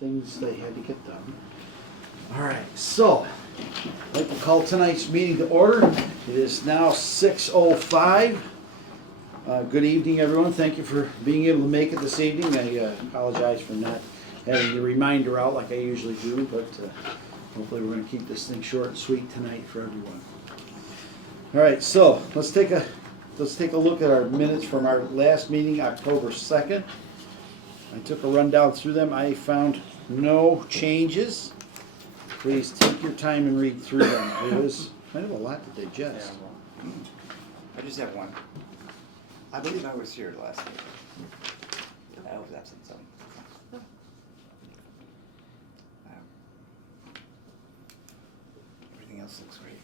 things they had to get done. All right, so I'd like to call tonight's meeting to order. It is now 6:05. Good evening, everyone. Thank you for being able to make it this evening. I apologize for not having the reminder out like I usually do, but hopefully we're going to keep this thing short and sweet tonight for everyone. All right, so let's take a look at our minutes from our last meeting, October 2nd. I took a rundown through them. I found no changes. Please take your time and read through them. It was kind of a lot to digest. Yeah, well, I just have one. I believe I was here last week. I was absent, so. Everything else looks great.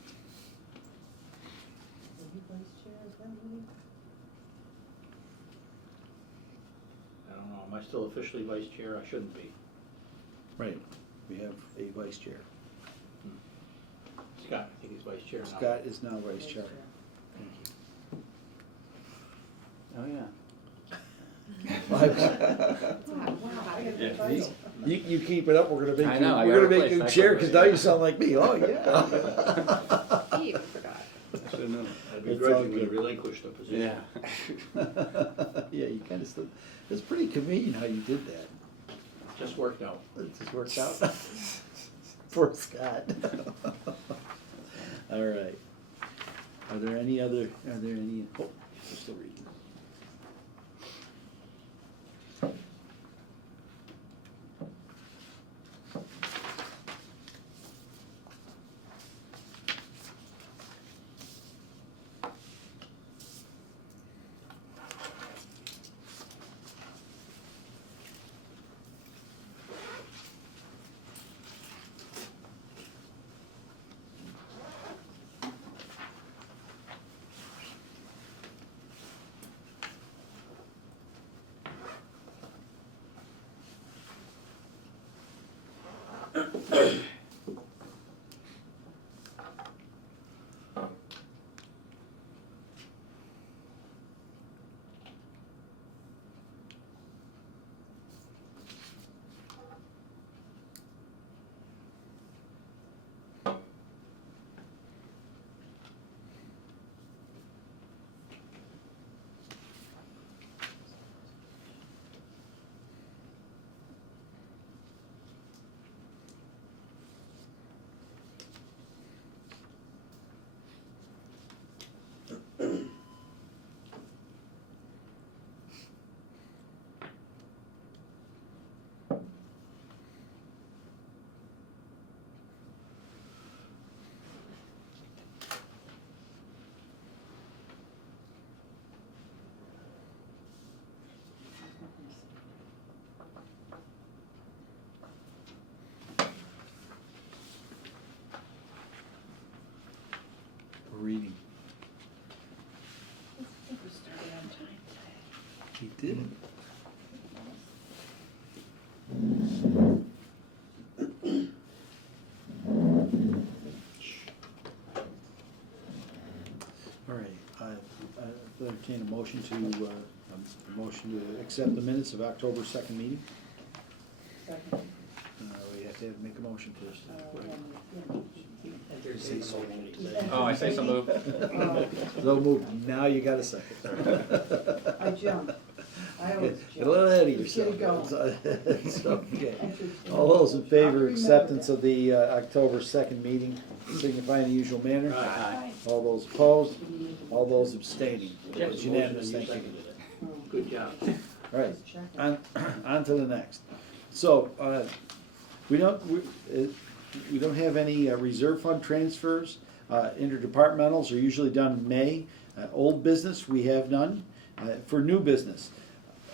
I don't know, am I still officially vice chair? I shouldn't be. Right, we have a vice chair. Scott, I think he's vice chair now. Scott is now vice chair. Oh, yeah. You keep it up, we're gonna I know, I make gotta you replace- chair, I because forgot. now you sound like me. Oh, yeah. He even forgot. I should know. I It's all begrudgingly good. relinquished the position. Yeah. Yeah, you kind of still, it's pretty convenient how you did that. Just worked out. It just worked out. Poor Scott. All right. Are there any, oh, we're still reading. We're reading. I think we started on time today. He did. All right, I entertain a motion to accept the minutes of October 2nd meeting. Second. We have to make a motion first. Say so moved today. Oh, I say so moved. No move, now you got a second. I jumped. I always Get a little jump. ahead of Get yourself. it going. It's okay. All those in favor of acceptance of the October 2nd meeting, signify in the usual manner. Aye. All those opposed, all those abstaining. Jeff, It's unanimous, motion, thank you you. seconded it. Good job. All right, Just checking. on to the next. So, we don't have any reserve fund transfers. Interdepartmentals are usually done in May. Old business, we have none. For new business,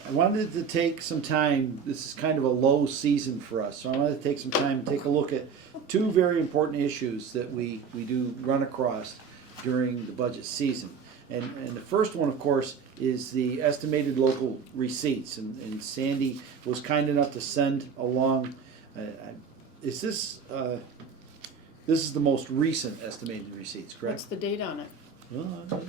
I wanted to take some time, this is kind of a low season for us, so I wanted to take some time and take a look at two very important issues that we do run across during the budget season. And the first one, of course, is the estimated local receipts. And Sandy was kind enough to send along, is this, this is the most recent estimated receipts, correct? What's the date on it? Well,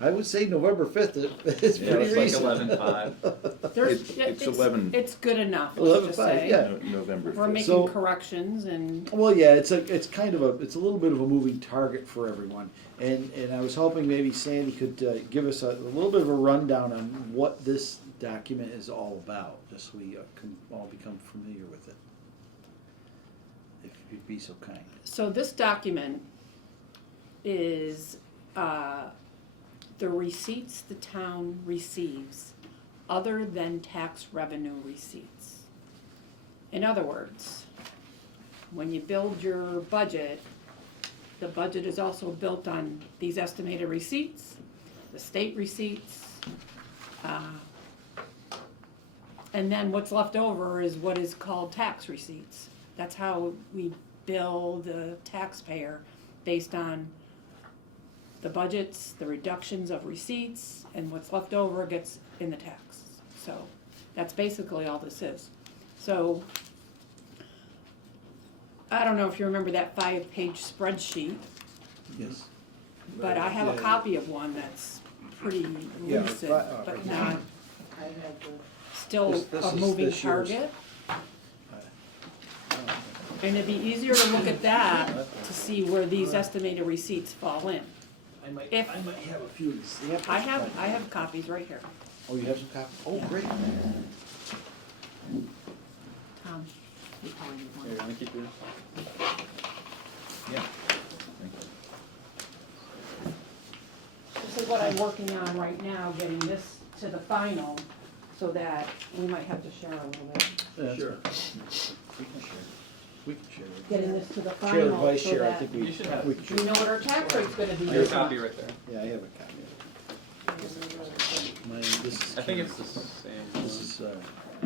I would say November 5th, it's Yeah, pretty it's like recent. 11/5. There's, It's 11. it's good enough, 11/5, let's just say. yeah. November We're 5th. making So- corrections and, Well, yeah, it's kind of it's a little bit of a moving target for everyone. And I was hoping maybe Sandy could give us a little bit of a rundown on what this document is all about, just so we can all become familiar with it. If you'd be so kind. so this document is, the receipts the town receives other than tax revenue receipts. In other words, when you build your budget, the budget is also built on these estimated receipts, the state receipts, and then what's left over is what is called tax receipts. That's how we bill the taxpayer based on the budgets, the reductions of receipts, and what's left over gets in the tax. So that's basically all this is. So I don't know if you remember that 5-page spreadsheet, Yes. but I have a Yeah. copy of one that's pretty Yeah, lucid, right but now. not, I had to, still This a is moving this year's. target. And it'd be easier to look at that to see where these estimated receipts fall in. I might If- have a few of these. I have copies right here. Oh, you have some copies? Oh, Yeah. great. Tom, you probably need one. Here, you wanna keep yours? Yeah. Thank you. This is what I'm working on right now, getting this to the final, so that we might have to share a little bit. Yeah, Sure. We can share. We can share. Getting this to the Chair and final, vice so chair, I that think we. You should have- we can we share. know what our tax rate's gonna be. Your copy right there. Yeah, I have a copy of it. Mine, this is. I think it's Karen's. the same. This is,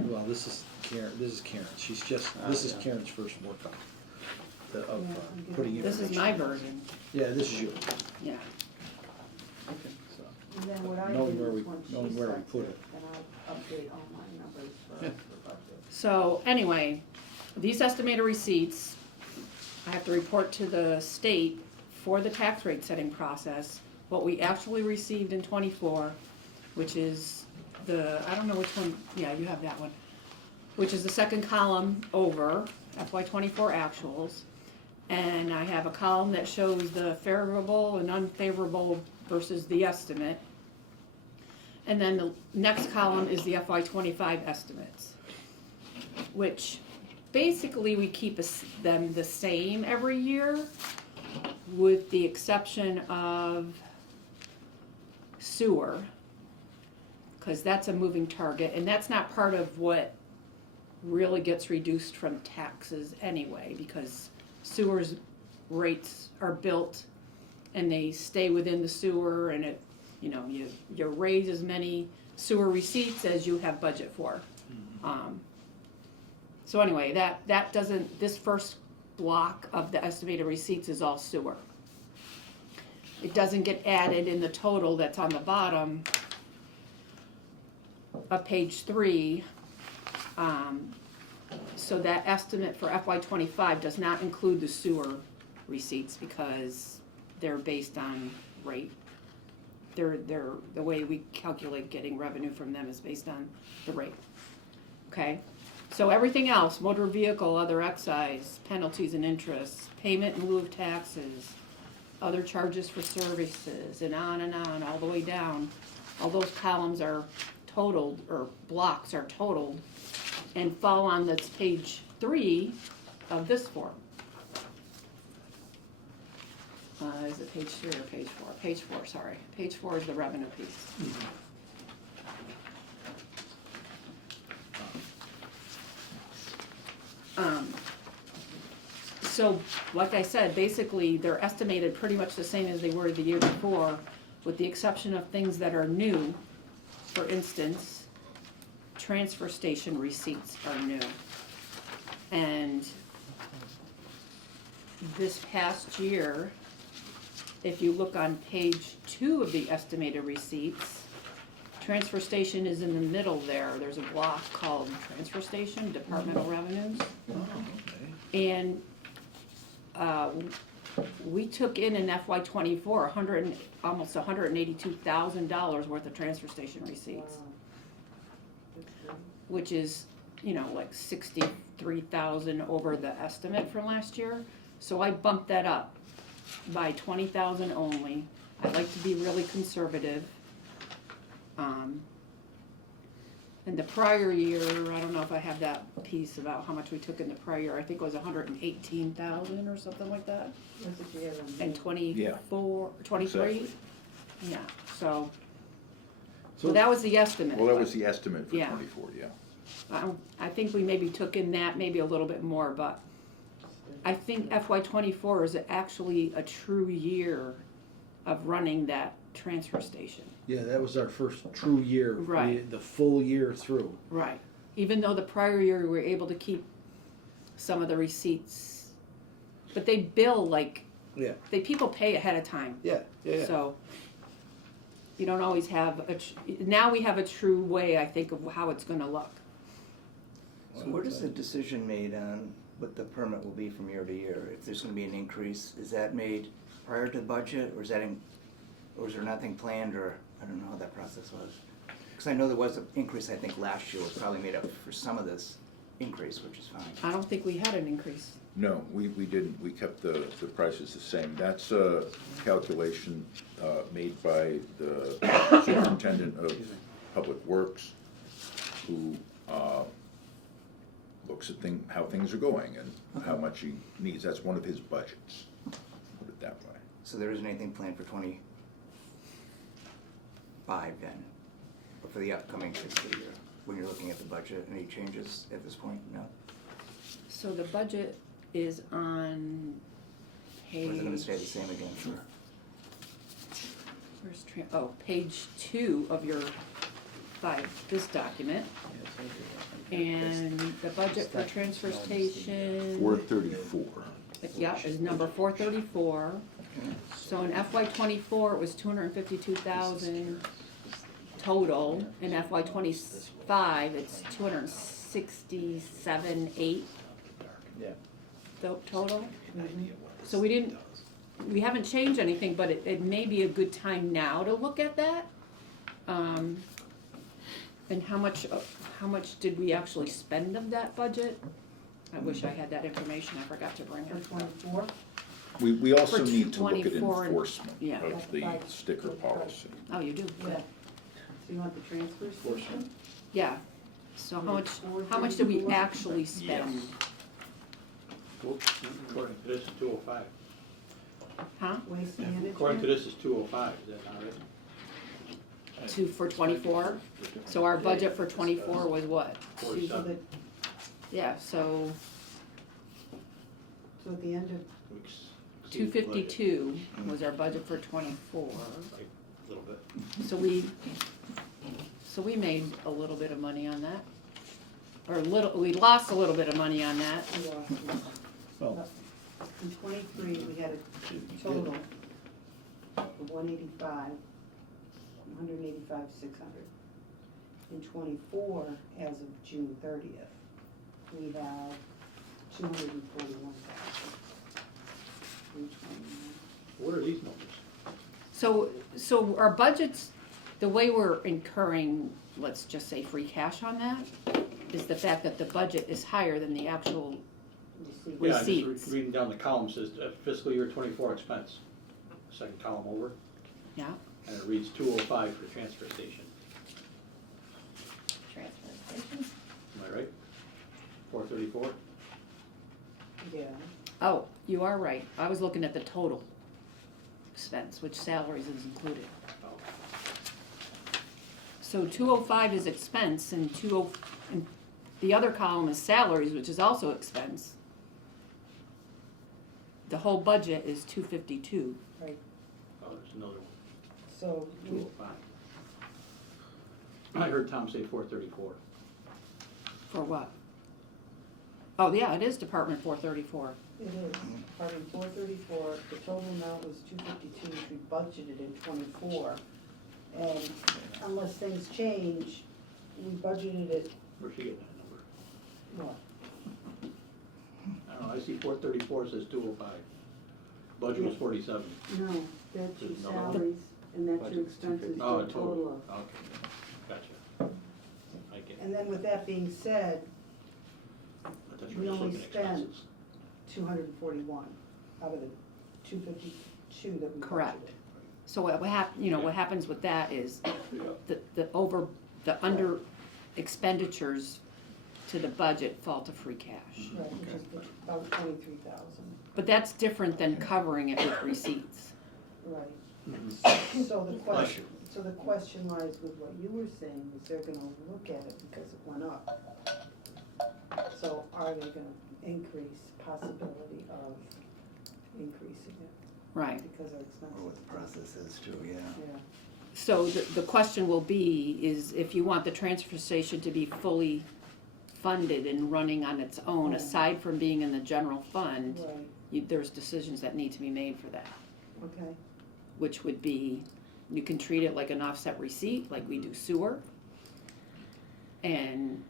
well, this is Karen, she's just, this is yeah. Karen's first workout. Of Yeah, putting it. This is my version, Yeah, this is yours, yeah. okay, so. and then what I Knowing do where we- is when she knowing where we sets put it, it. then I'll update all my numbers for Yeah. the budget. So anyway, these estimated receipts, I have to report to the state for the tax rate setting process, what we actually received in '24, which is I don't know which one, yeah, you have that one, which is the second column over, FY '24 actuals. And I have a column that shows the favorable and unfavorable versus the estimate. And then the next column is the FY '25 estimates, which basically we keep them the same every year, with the exception of sewer, because that's a moving target, and that's not part of what really gets reduced from taxes anyway, because sewers rates are built and they stay within the sewer, and it, you raise as many sewer receipts as you have budget for. So anyway, that doesn't, this first block of the estimated receipts is all sewer. It doesn't get added in the total that's on the bottom of page 3. So that estimate for FY '25 does not include the sewer receipts because they're based on rate. They're, the way we calculate getting revenue from them is based on the rate. Okay? So everything else, motor vehicle, other excise, penalties and interests, payment in lieu of taxes, other charges for services, and on, all the way down. All those columns are totaled, or blocks are totaled, and fall on this page 3 of this form. Is it page 3 or page 4? Page 4, sorry. Page 4 is the revenue piece. So, like I said, basically, they're estimated pretty much the same as they were the year before, with the exception of things that are new. For instance, transfer station receipts are new. And this past year, if you look on page 2 of the estimated receipts, transfer station is in the middle there. There's a block called transfer station, departmental revenues. Oh, okay. And we took in FY '24, almost $182,000 worth of transfer station receipts, Wow. That's good. which is, like 63,000 over the estimate from last year. So I bumped that up by 20,000 only. I'd like to be really conservative. And the prior year, I don't know if I have that piece about how much we took in the prior year. I think it was 118,000 or something like that. That's what you have on And there. 24, 23? Exactly. Yeah, so So that was the estimate. Well, that was the estimate for Yeah. '24, yeah. I think we maybe took in that, maybe a little bit more, but I think FY '24 is actually a true year of running that transfer station. yeah, that was our first true year. Right. The full year through. Right. Even though the prior year we were able to keep some of the receipts, but they bill like, Yeah. people pay ahead of time. Yeah, yeah. So you don't always have now we have a true way, I think, of how it's gonna look. So where does the decision made on what the permit will be from year to year? If there's gonna be an increase, is that made prior to the budget, or is that or is there nothing planned, or I don't know how that process was? Because I know there was an increase, I think last year was probably made up for some of this increase, which is fine. I don't think we had an increase. No, we didn't, we kept the prices the same. That's a calculation made by the superintendent of public works, who looks at how things are going and how much he needs. That's one of his budgets, put it that way. So there isn't anything planned for 25 then, or for the upcoming fiscal year? When you're looking at the budget, any changes at this point? No? So the budget is on Or is it gonna stay the page, same again for? page 2 of your this document. And the budget for transfer station, 434. yeah, is number 434. So in FY '24, it was 252,000 total. In FY '25, it's 267,800 Yeah. total. So we haven't changed anything, but it may be a good time now to look at that. And how much did we actually spend of that budget? I wish I had that information, I forgot to bring For it. 24? We also For need to look at 24 and- enforcement yeah. of the sticker policy. Oh, you do? Yeah. So you want the transfer station? Yeah, so how much did we actually spend? According to this, it's 205. Huh? Waste According to management? this, it's 205, is that not right? For '24? So our budget for '24 was what? So 47. that- Yeah, so so at the end of, Weeks. 252 was our budget for '24. Like, a little bit. So we made a little bit of money on that. We lost a little bit of money on that. Well, in 23, we had a total of 185,600. In 24, as of June 30th, we have 241,329. What are these numbers? So our budgets, the way we're incurring, let's just say free cash on that, is the fact that the budget is higher than the actual, Receipts. Yeah, I'm just Receipts. reading down the column, says fiscal year '24 expense. Second column over, yeah, and it reads 205 for transfer station. transfer station. Am I right? 434? Yeah. Oh, you are right. I was looking at the total expense, which salaries is included. Oh. So 205 is expense and and the other column is salaries, which is also expense. The whole budget is 252. Right, Oh, there's another one, so, 205. I heard Tom say 434. For what? Oh, yeah, it is Department 434. it is, Department 434, the total amount was 252, which we budgeted in 24. And unless things change, we budgeted it, Where's she getting that number? what? I don't know, I see 434 says 205. Budget was 47. No, that's your There's no- salaries, and that's your Budget's expenses, Oh, for a total of. Okay, gotcha. I get it. And then with that being said, I thought you were we just only looking at spent expenses. 241 out of the 252 that we budgeted. Correct. So what happens with that is Yeah. the under expenditures to the budget fall to free cash. Right, which is about 23,000, But that's different than covering it with receipts. right. Mm-hmm. So the Bless question, so the question lies with what you were saying, is they're gonna look at it because it went up. So are they gonna increase possibility of increasing it Right. because of Or what the expenses? process is too, yeah. Yeah, So the question will be, is if you want the transfer station to be fully funded and running on its own, aside from being in the general fund, right, there's decisions that need to be made for that, okay, which would be, you can treat it like an offset receipt, like we do sewer. And,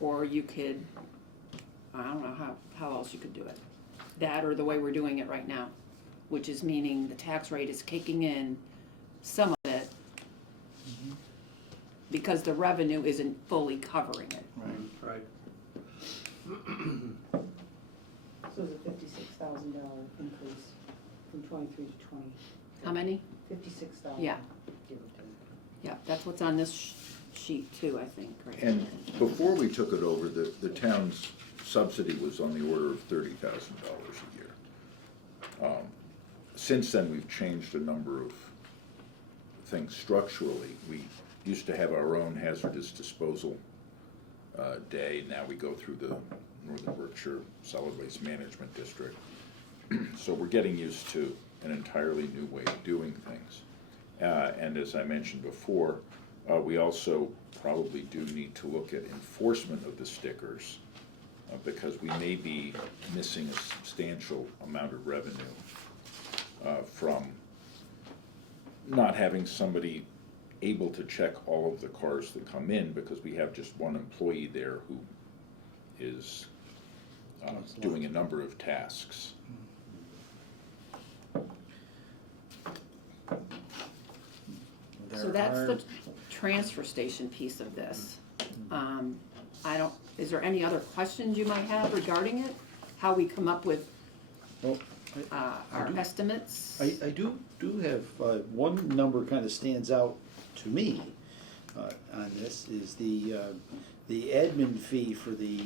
or you could, I don't know how else you could do it. That or the way we're doing it right now, which is meaning the tax rate is kicking in some of it because the revenue isn't fully covering it. Right. Right. so it's a $56,000 increase from 23 to 20. How many? 56,000. Yeah. Give or take. Yeah, that's what's on this sheet too, I think, right? And before we took it over, the town's subsidy was on the order of $30,000 a year. Since then, we've changed a number of things structurally. We used to have our own hazardous disposal day. Now we go through the Northern Berkshire Solid Waste Management District. So we're getting used to an entirely new way of doing things. And as I mentioned before, we also probably do need to look at enforcement of the stickers because we may be missing a substantial amount of revenue from not having somebody able to check all of the cars that come in because we have just one employee there who is doing a number of tasks. So that's the transfer station piece of this. Is there any other questions you might have regarding it? How we come up with Well, our estimates? I do have, one number kind of stands out to me on this, is the admin fee for the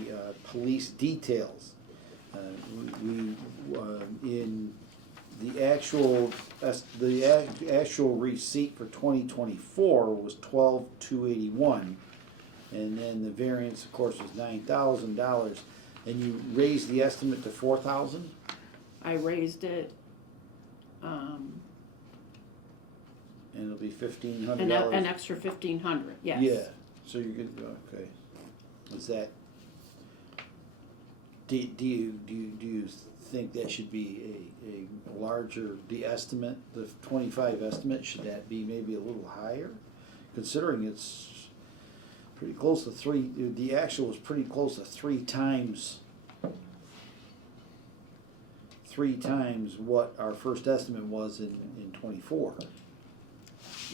police details. In the actual receipt for 2024 was $12,281, and then the variance, of course, was $9,000, and you raised the estimate to $4,000. I raised it, And it'll be $1,500. an extra 1,500, yes. Yeah, so you're good, okay. Is that, do you think that should be a larger, the estimate, the 25 estimate, should that be maybe a little higher? Considering it's pretty close to the actual was pretty close to three times what our first estimate was in 24.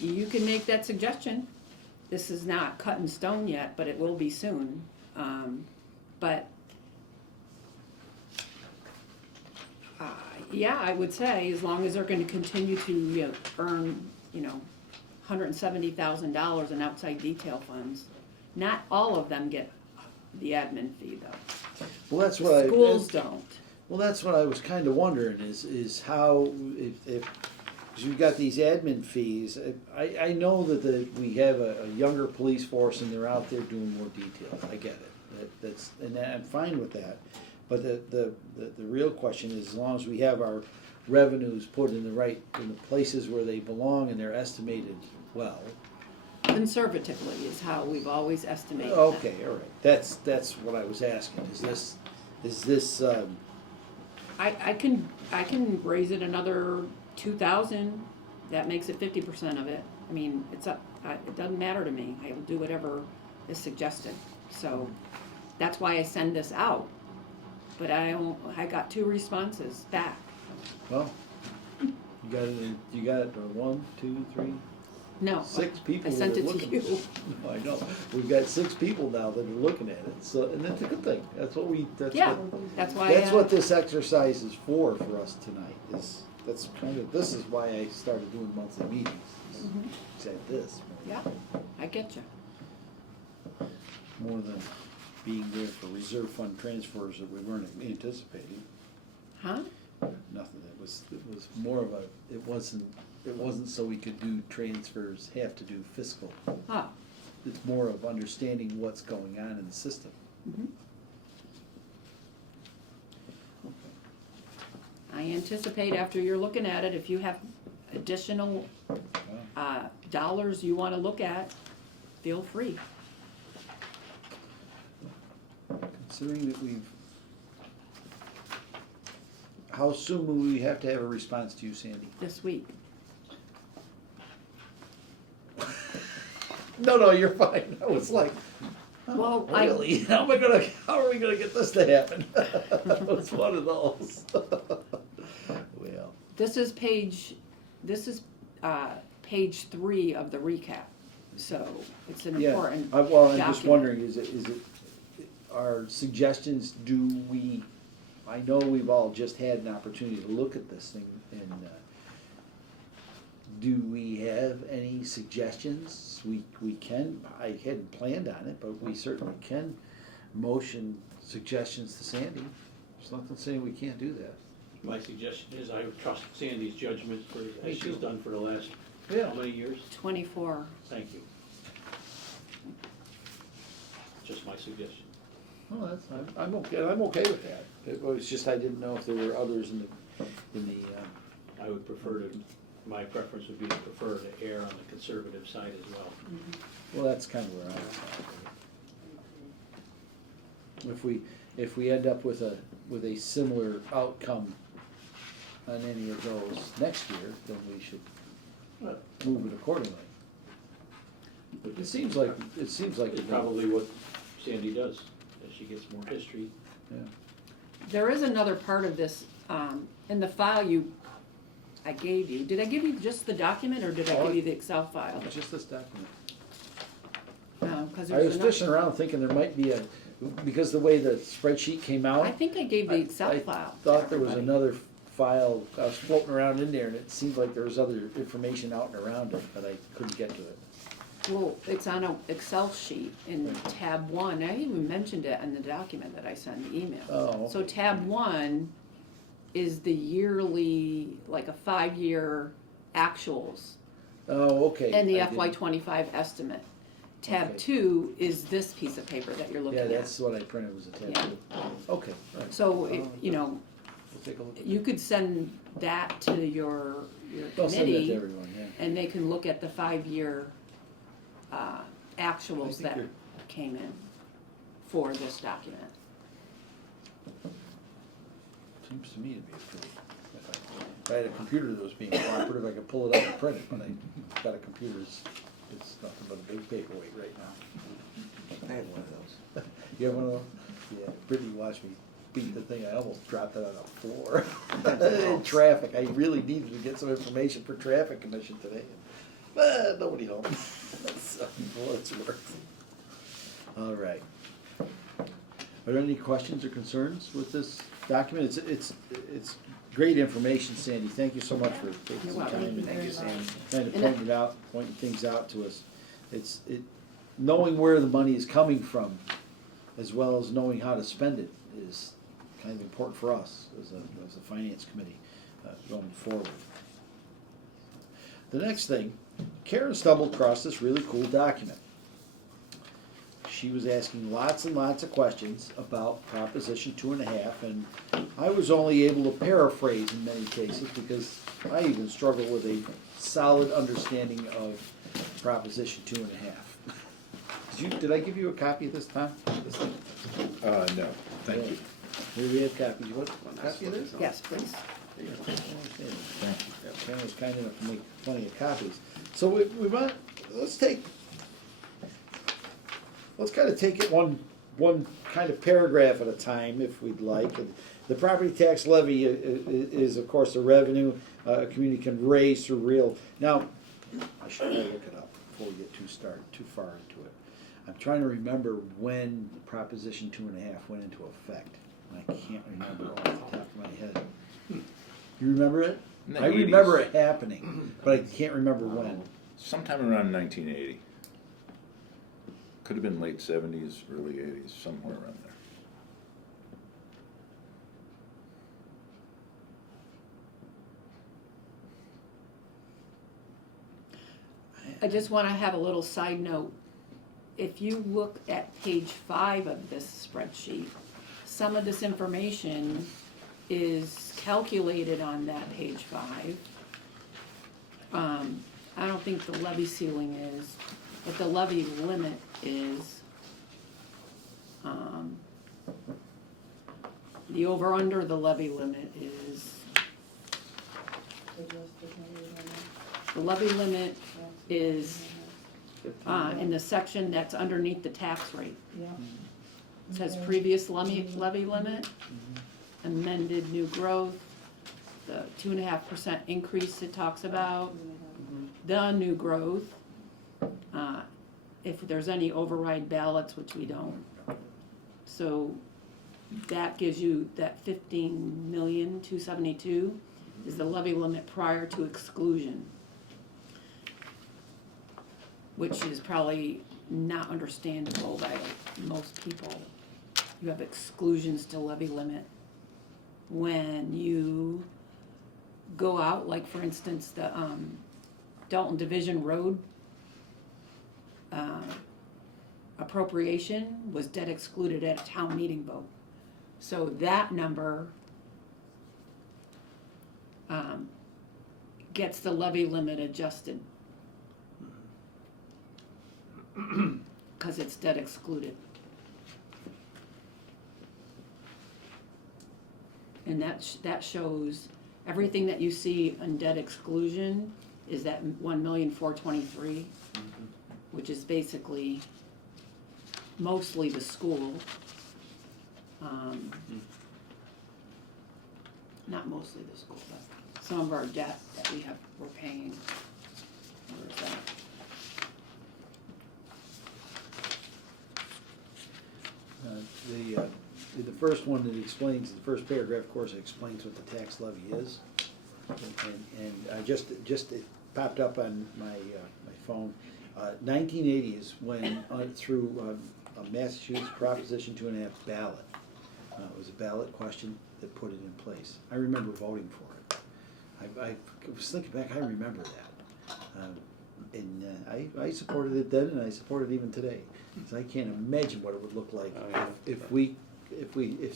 You can make that suggestion. This is not cut in stone yet, but it will be soon. But yeah, I would say as long as they're going to continue to earn, $170,000 in outside detail funds. Not all of them get the admin fee though. Well, that's what Schools don't. Well, that's what I was kind of wondering is how, if you've got these admin fees, I know that we have a younger police force and they're out there doing more details, I get it. And I'm fine with that. But the real question is, as long as we have our revenues put in the places where they belong and they're estimated well. Conservatively is how we've always estimated them. Okay, all right, that's what I was asking, is this, I can raise it another 2,000. That makes it 50% of it. I mean, it's up. It doesn't matter to me. I will do whatever is suggested. So that's why I send this out. But I got 2 responses back. Well, you got one, two, three, No. 6 people I that sent are it to looking you. at it. No, I know. We've got 6 people now that are looking at it, so, and that's a good thing. That's what we, Yeah, that's why. that's what this exercise is for us tonight, that's kind of, this is why I started doing monthly meetings. Mhm. Said this, Yeah, I get you. more than being there for reserve fund transfers that we weren't anticipating. Huh? Nothing, it was more of a, it wasn't so we could do transfers, have to do fiscal. Ah, It's more of understanding what's going on in the system. mhm. I anticipate after you're looking at it, if you have additional dollars you wanna look at, feel free. Considering that how soon will we have to have a response to you, Sandy? This week. No, you're fine. I was like, Well, really? How are we gonna get this to happen? It's one of those. Well, This is page 3 of the recap, so it's an yeah, important well, I'm just document. wondering, is it, our suggestions, I know we've all just had an opportunity to look at this thing, and, do we have any suggestions? We can, I hadn't planned on it, but we certainly can motion suggestions to Sandy. There's nothing saying we can't do that. My suggestion is I would trust Sandy's judgment for, Me as she's too. done for the last, Yeah. how many years? 24. Thank you. Just my suggestion. Well, I'm okay with that. It was just, I didn't know if there were others in the, I would prefer to, my preference would be to prefer to err on the conservative side as well. well, that's kind of where I'm at. If we end up with a similar outcome on any of those next year, then we should move it accordingly. It seems like It's probably what Sandy does, as she gets more history. Yeah. There is another part of this, in the file I gave you. Did I give you just the document, or did I give you the Excel file? Just this document. 'Cause I there's was another- fishing around thinking there might be because the way the spreadsheet came out. I think I gave the Excel I file. to thought there was everybody. another file, I was floating around in there, and it seemed like there was other information out and around it, but I couldn't get to it. Well, it's on an Excel sheet in tab 1. I even mentioned it in the document that I sent the email. Oh, So tab 1 is the yearly, like a 5-year actuals Oh, okay. and the I FY didn't- take estimate. Tab Okay. 2 is this piece of paper that you're looking Yeah, at. that's what I printed, was a tab Yeah. two. Okay, all right. So, We'll take a look at it. you could send that to your I'll send that to committee, everyone, yeah. and they can look at the 5-year actuals think that you're- came in for this document. Seems to me to be a pretty, if I had a computer that was being cooperative, I could pull it up and print it, but I got a computer, it's nothing but a big paperweight right now. I have one of those. You have one of those? Yeah, Brittany watched me beat the thing, I almost dropped it on the floor. In traffic, I really needed to get some information for traffic commission today. Nobody home. So, for what it's worth. All right. Are there any questions or concerns with this document? It's great information, Sandy. Thank you so much for taking You're some welcome. time Thank you, and Sandy. kind of pointing things out to us. Knowing where the money is coming from, as well as knowing how to spend it, is kind of important for us as a finance committee going forward. The next thing, Karen stumbled across this really cool document. She was asking lots and lots of questions about Proposition 2.5, and I was only able to paraphrase in many cases because I even struggle with a solid understanding of Proposition 2.5. Did I give you a copy of this, Tom? This thing? No, thank you. Here we have copies. You want a copy of this? Yes, please. There you go. Thank you. Karen was kind enough to make plenty of copies. So we might, let's kind of take it one kind of paragraph at a time, if we'd like, and The property tax levy is of course a revenue a community can raise through real. Now, I should probably look it up before we get too far into it. I'm trying to remember when Proposition 2.5 went into effect. I can't remember off the top of my head. You remember it? In the I remember 80s. it happening, but I can't remember when. Sometime around 1980. Could have been late 70s, early 80s, somewhere around there. I just wanna have a little side note. If you look at page 5 of this spreadsheet, some of this information is calculated on that page 5. I don't think the levy ceiling is, but the levy limit is. The over-under the levy limit is, the levy limit is, in the section that's underneath the tax rate. Yeah. It says previous levy limit, amended new growth, the 2.5% increase it talks about, the new growth, if there's any override ballots, which we don't. So that gives you that 15,272,000 is the levy limit prior to exclusion, which is probably not understandable by most people. You have exclusions to levy limit when you go out, like for instance, the Dalton Division Road appropriation was debt excluded at a town meeting vote. So that number gets the levy limit adjusted because it's debt excluded. And that shows everything that you see on debt exclusion is that 1,423,000, which is basically mostly the school. Not mostly the school, but some of our debt that we're paying. Where is that? The first one that explains, the first paragraph, of course, explains what the tax levy is. And I just it popped up on my phone. 1980 is when, through a Massachusetts Proposition 2.5 ballot, it was a ballot question that put it in place. I remember voting for it. I was thinking back, I remember that. I supported it then, and I support it even today. So I can't imagine what it would look like if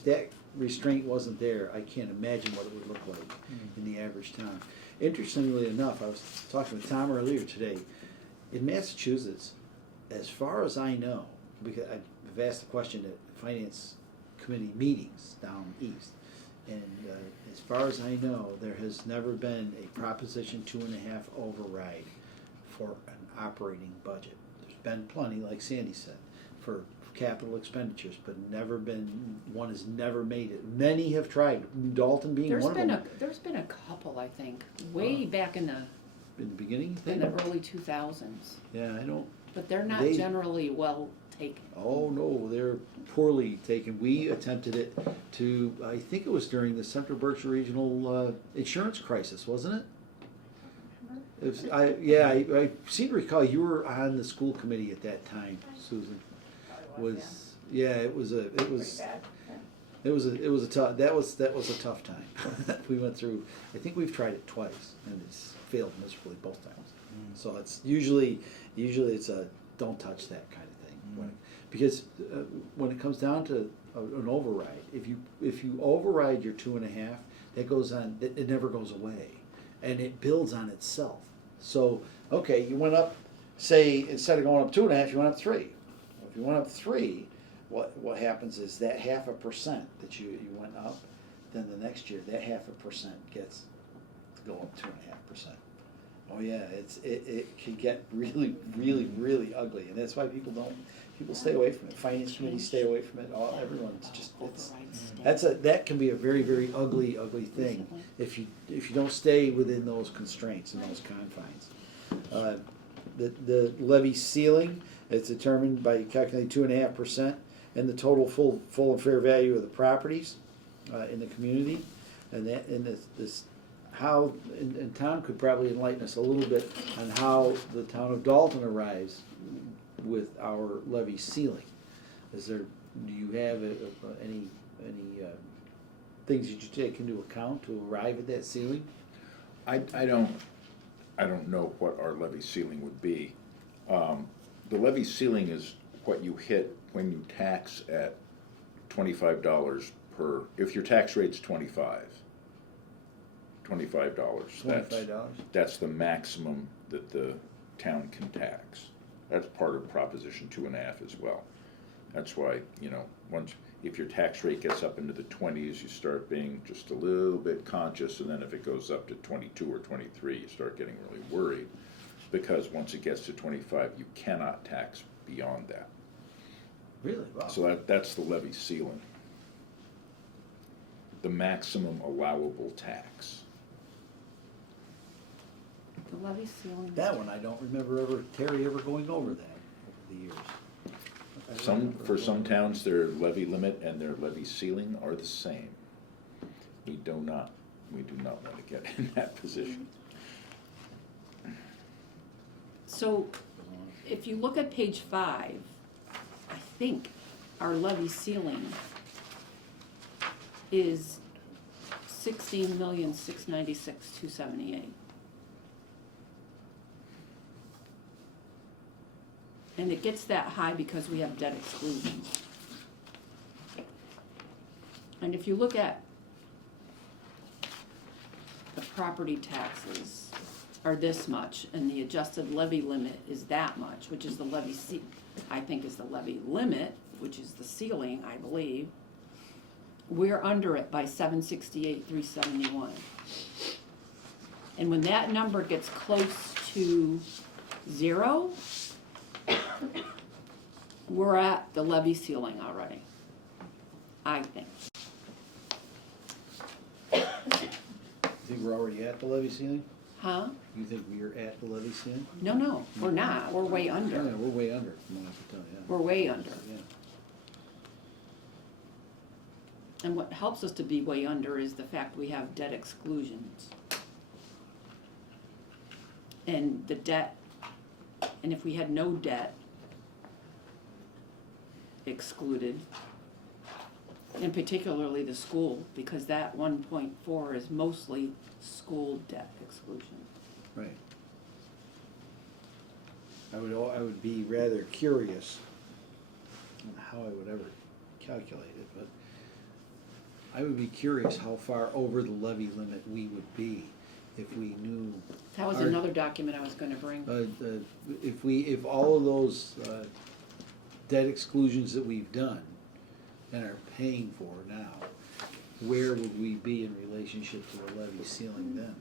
that restraint wasn't there. I can't imagine what it would look like in the average town. Interestingly enough, I was talking with Tom earlier today. In Massachusetts, as far as I know, because I've asked the question at finance committee meetings down east, and as far as I know, there has never been a Proposition 2.5 override for an operating budget. There's been plenty, like Sandy said, for capital expenditures, but one has never made it. Many have tried, Dalton being one of them. There's been a couple, I think, way back in the Beginning? in the early 2000s, Yeah, I don't. but they're not They- generally well taken. Oh no, they're poorly taken. We attempted it I think it was during the Central Berkshire Regional insurance crisis, wasn't it? I seem to recall you were on the school committee at that time, Susan. It was a tough. That was a tough time. We went through. I think we've tried it twice, and it's failed miserably both times. So it's usually it's a don't touch that kind of thing. Because when it comes down to an override, if you override your 2.5, that goes on. It never goes away, and it builds on itself. So okay, you went up. Say instead of going up 2.5, you went up 3. Well, if you went up 3, what happens is that 0.5% that you went up, then the next year that 0.5% gets to go up 2.5%. Oh, yeah, it can get really, really, really ugly, and that's why people stay away from it. Finance committees stay away from it, everyone's just, that can be a very, very ugly, ugly thing if you don't stay within those constraints and those confines. The levy ceiling, it's determined by calculating 2.5% and the total full and fair value of the properties in the community, and how, and Tom could probably enlighten us a little bit on how the town of Dalton arrives with our levy ceiling. Do you have any things that you take into account to arrive at that ceiling? I don't know what our levy ceiling would be. The levy ceiling is what you hit when you tax at $25 per, if your tax rate's $25. $25. That's the maximum that the town can tax. That's part of Proposition 2.5 as well. That's why, if your tax rate gets up into the 20s, you start being just a little bit conscious, and then if it goes up to 22 or 23, you start getting really worried, because once it gets to 25, you cannot tax beyond that. Really? Wow. So that's the levy ceiling. The maximum allowable tax. The levy ceiling. That one, I don't remember Terry ever going over that over the years. For some towns, their levy limit and their levy ceiling are the same. We do not want to get in that position. So, if you look at page 5, I think our levy ceiling is $16,696,278. And it gets that high because we have debt exclusions. And if you look at the property taxes are this much, and the adjusted levy limit is that much, which is the levy I think is the levy limit, which is the ceiling, I believe. We're under it by $768,371. And when that number gets close to 0, we're at the levy ceiling already, I think. You think we're already at the levy ceiling? Huh? You think we're at the levy ceiling? No, we're not. We're way Yeah, under. we're way under, from what I can tell, yeah. We're way under. Yeah. And what helps us to be way under is the fact we have debt exclusions. And the debt, and if we had no debt excluded, and particularly the school, because that 1.4 is mostly school debt exclusion. Right. I would be rather curious on how I would ever calculate it, but I would be curious how far over the levy limit we would be if we knew. That was our- another document I was gonna bring. If all of those debt exclusions that we've done and are paying for now, where would we be in relationship to the levy ceiling then?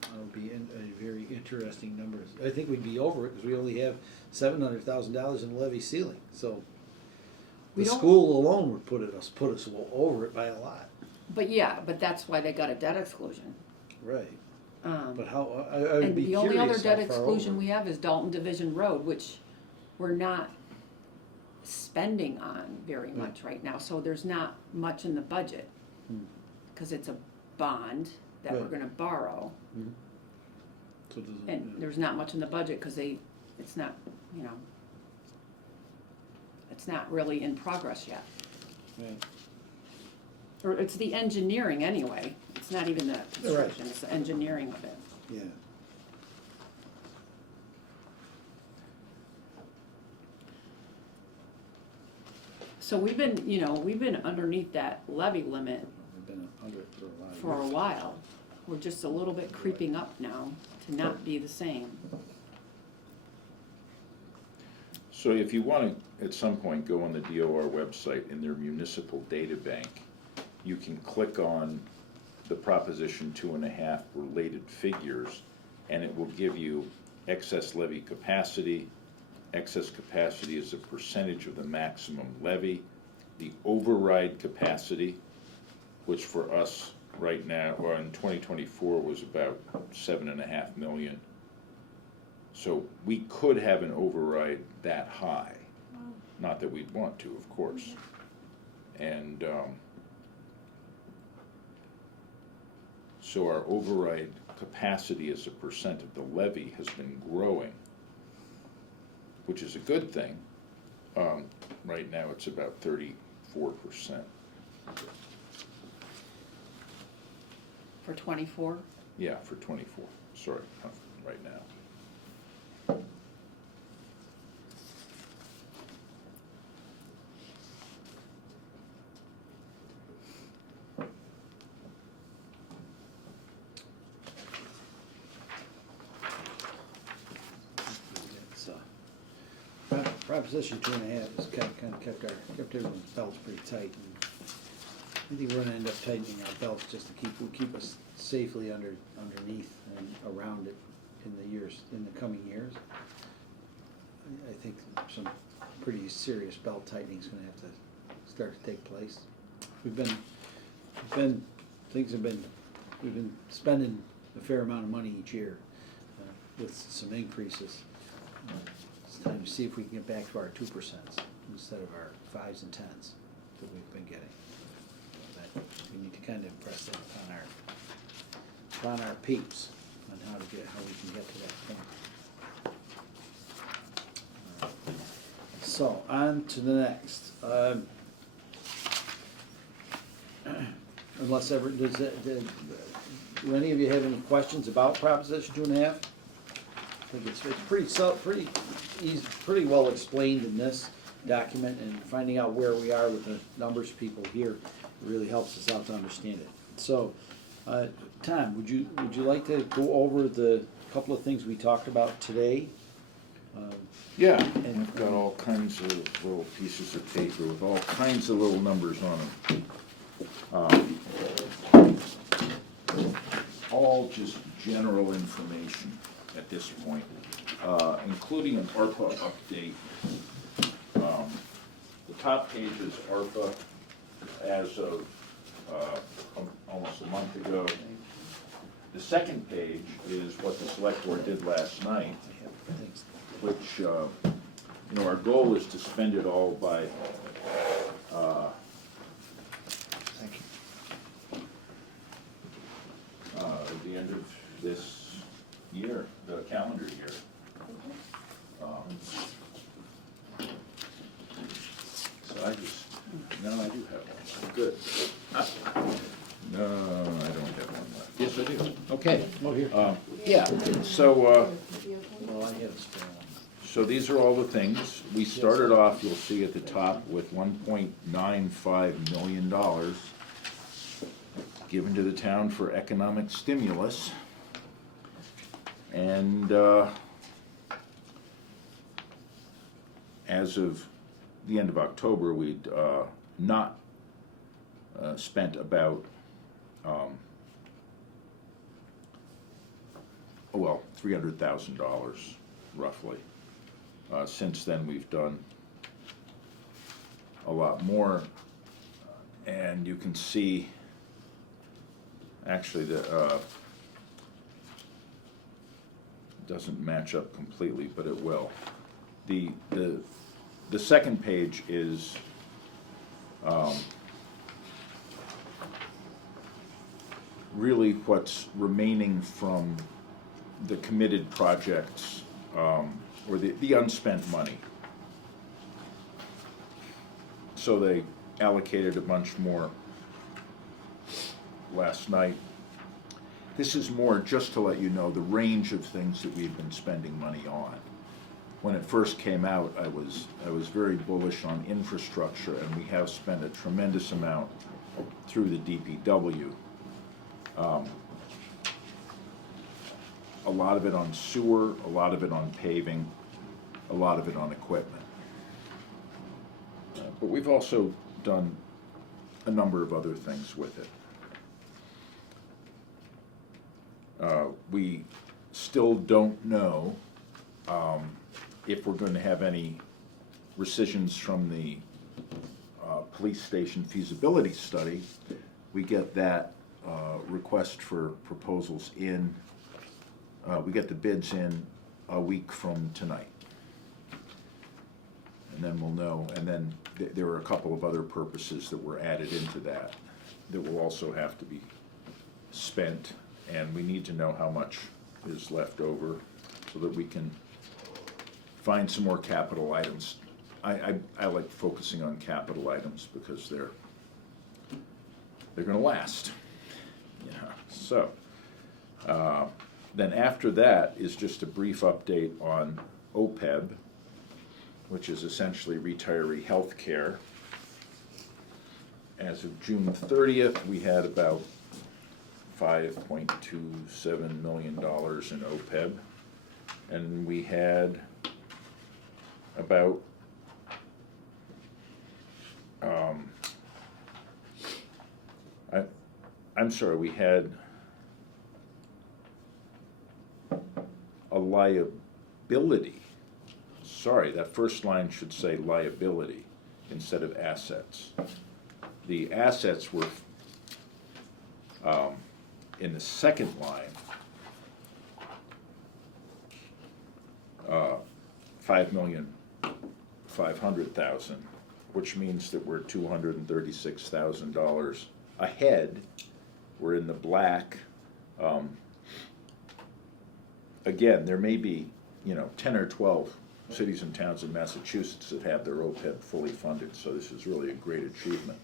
That would be a very interesting number. I think we'd be over it because we only have $700,000 in the levy ceiling, so We the don't- school alone would put us over it by a lot. But that's why they got a debt exclusion. Right. But how, I would And be the only other curious debt how far exclusion over. we have is Dalton Division Road, which we're not spending on very much right now, so there's not much in the budget. Hmm. Cause it's a bond that we're Right. gonna borrow, Mhm. So does it- and yeah. there's not much in the budget, cause it's not, it's not really in progress yet. Right. Or it's the engineering anyway, it's not even the construction, it's the engineering of it. Yeah. So we've been underneath that levy limit We've been under it for a while. for a while. We're just a little bit creeping up now to not be the same. So if you want to, at some point, go on the DOR website in their municipal data bank, you can click on the Proposition 2.5 related figures, and it will give you excess levy capacity. Excess capacity is a percentage of the maximum levy. The override capacity, which for us right now, or in 2024, was about 7.5 million. So we could have an override that high. Not that we'd want to, of course. And so our override capacity as a percent of the levy has been growing, which is a good thing. Right now it's about 34%. For 24? Yeah, for 24, sorry, right now. It's, Proposition 2.5 has kind of kept everyone's belts pretty tight. And I think we're gonna end up tightening our belts just to keep us safely underneath and around it in the coming years. I think some pretty serious belt tightening is gonna have to start to take place. We've been spending a fair amount of money each year with some increases. It's time to see if we can get back to our 2% instead of our 5s and 10s that we've been getting. But we need to kind of impress that upon our peeps on how we can get to that point. So on to the next. Unless ever do any of you have any questions about Proposition 2.5? I think it's pretty easy, pretty well explained in this document, and finding out where we are with the numbers people here really helps us out to understand it. So, Tom, would you like to go over the couple of things we talked about today? Yeah, and I've got all kinds of little pieces of paper with all kinds of little numbers on them. All just general information at this point, including an ARPA update. The top page is ARPA as of almost a month ago. The second page is what the select board did last night, which, our goal is to spend it all by the end of this year, the calendar year. So no, I do have one. Good. No, I don't have one left. Yes, I do. Okay. Oh, here. Yeah, so, Well, I have a spare one. so these are all the things. We started off, you'll see at the top, with $1.95 million given to the town for economic stimulus. And as of the end of October, we'd not spent about, $300,000 roughly. Since then, we've done a lot more, and you can see, actually, the doesn't match up completely, but it will. The second page is really what's remaining from the committed projects, or the unspent money. So they allocated a bunch more last night. This is more just to let you know the range of things that we've been spending money on. When it first came out, I was very bullish on infrastructure, and we have spent a tremendous amount through the DPW. A lot of it on sewer, a lot of it on paving, a lot of it on equipment. But we've also done a number of other things with it. We still don't know if we're going to have any rescissions from the police station feasibility study. We get that request for proposals in, we get the bids in a week from tonight. And then we'll know, and then there are a couple of other purposes that were added into that will also have to be spent, and we need to know how much is left over so that we can find some more capital items. I like focusing on capital items because they're gonna last, you know. So, then after that is just a brief update on OPEB, which is essentially retiree health care. As of June 30th, we had about $5.27 million in OPEB, and we had about I'm sorry, we had a liability. Sorry, that first line should say liability instead of assets. The assets were in the second line, 5,500,000, which means that we're $236,000 ahead. We're in the black. Again, there may be, 10 or 12 cities and towns in Massachusetts that have their OPEB fully funded, so this is really a great achievement.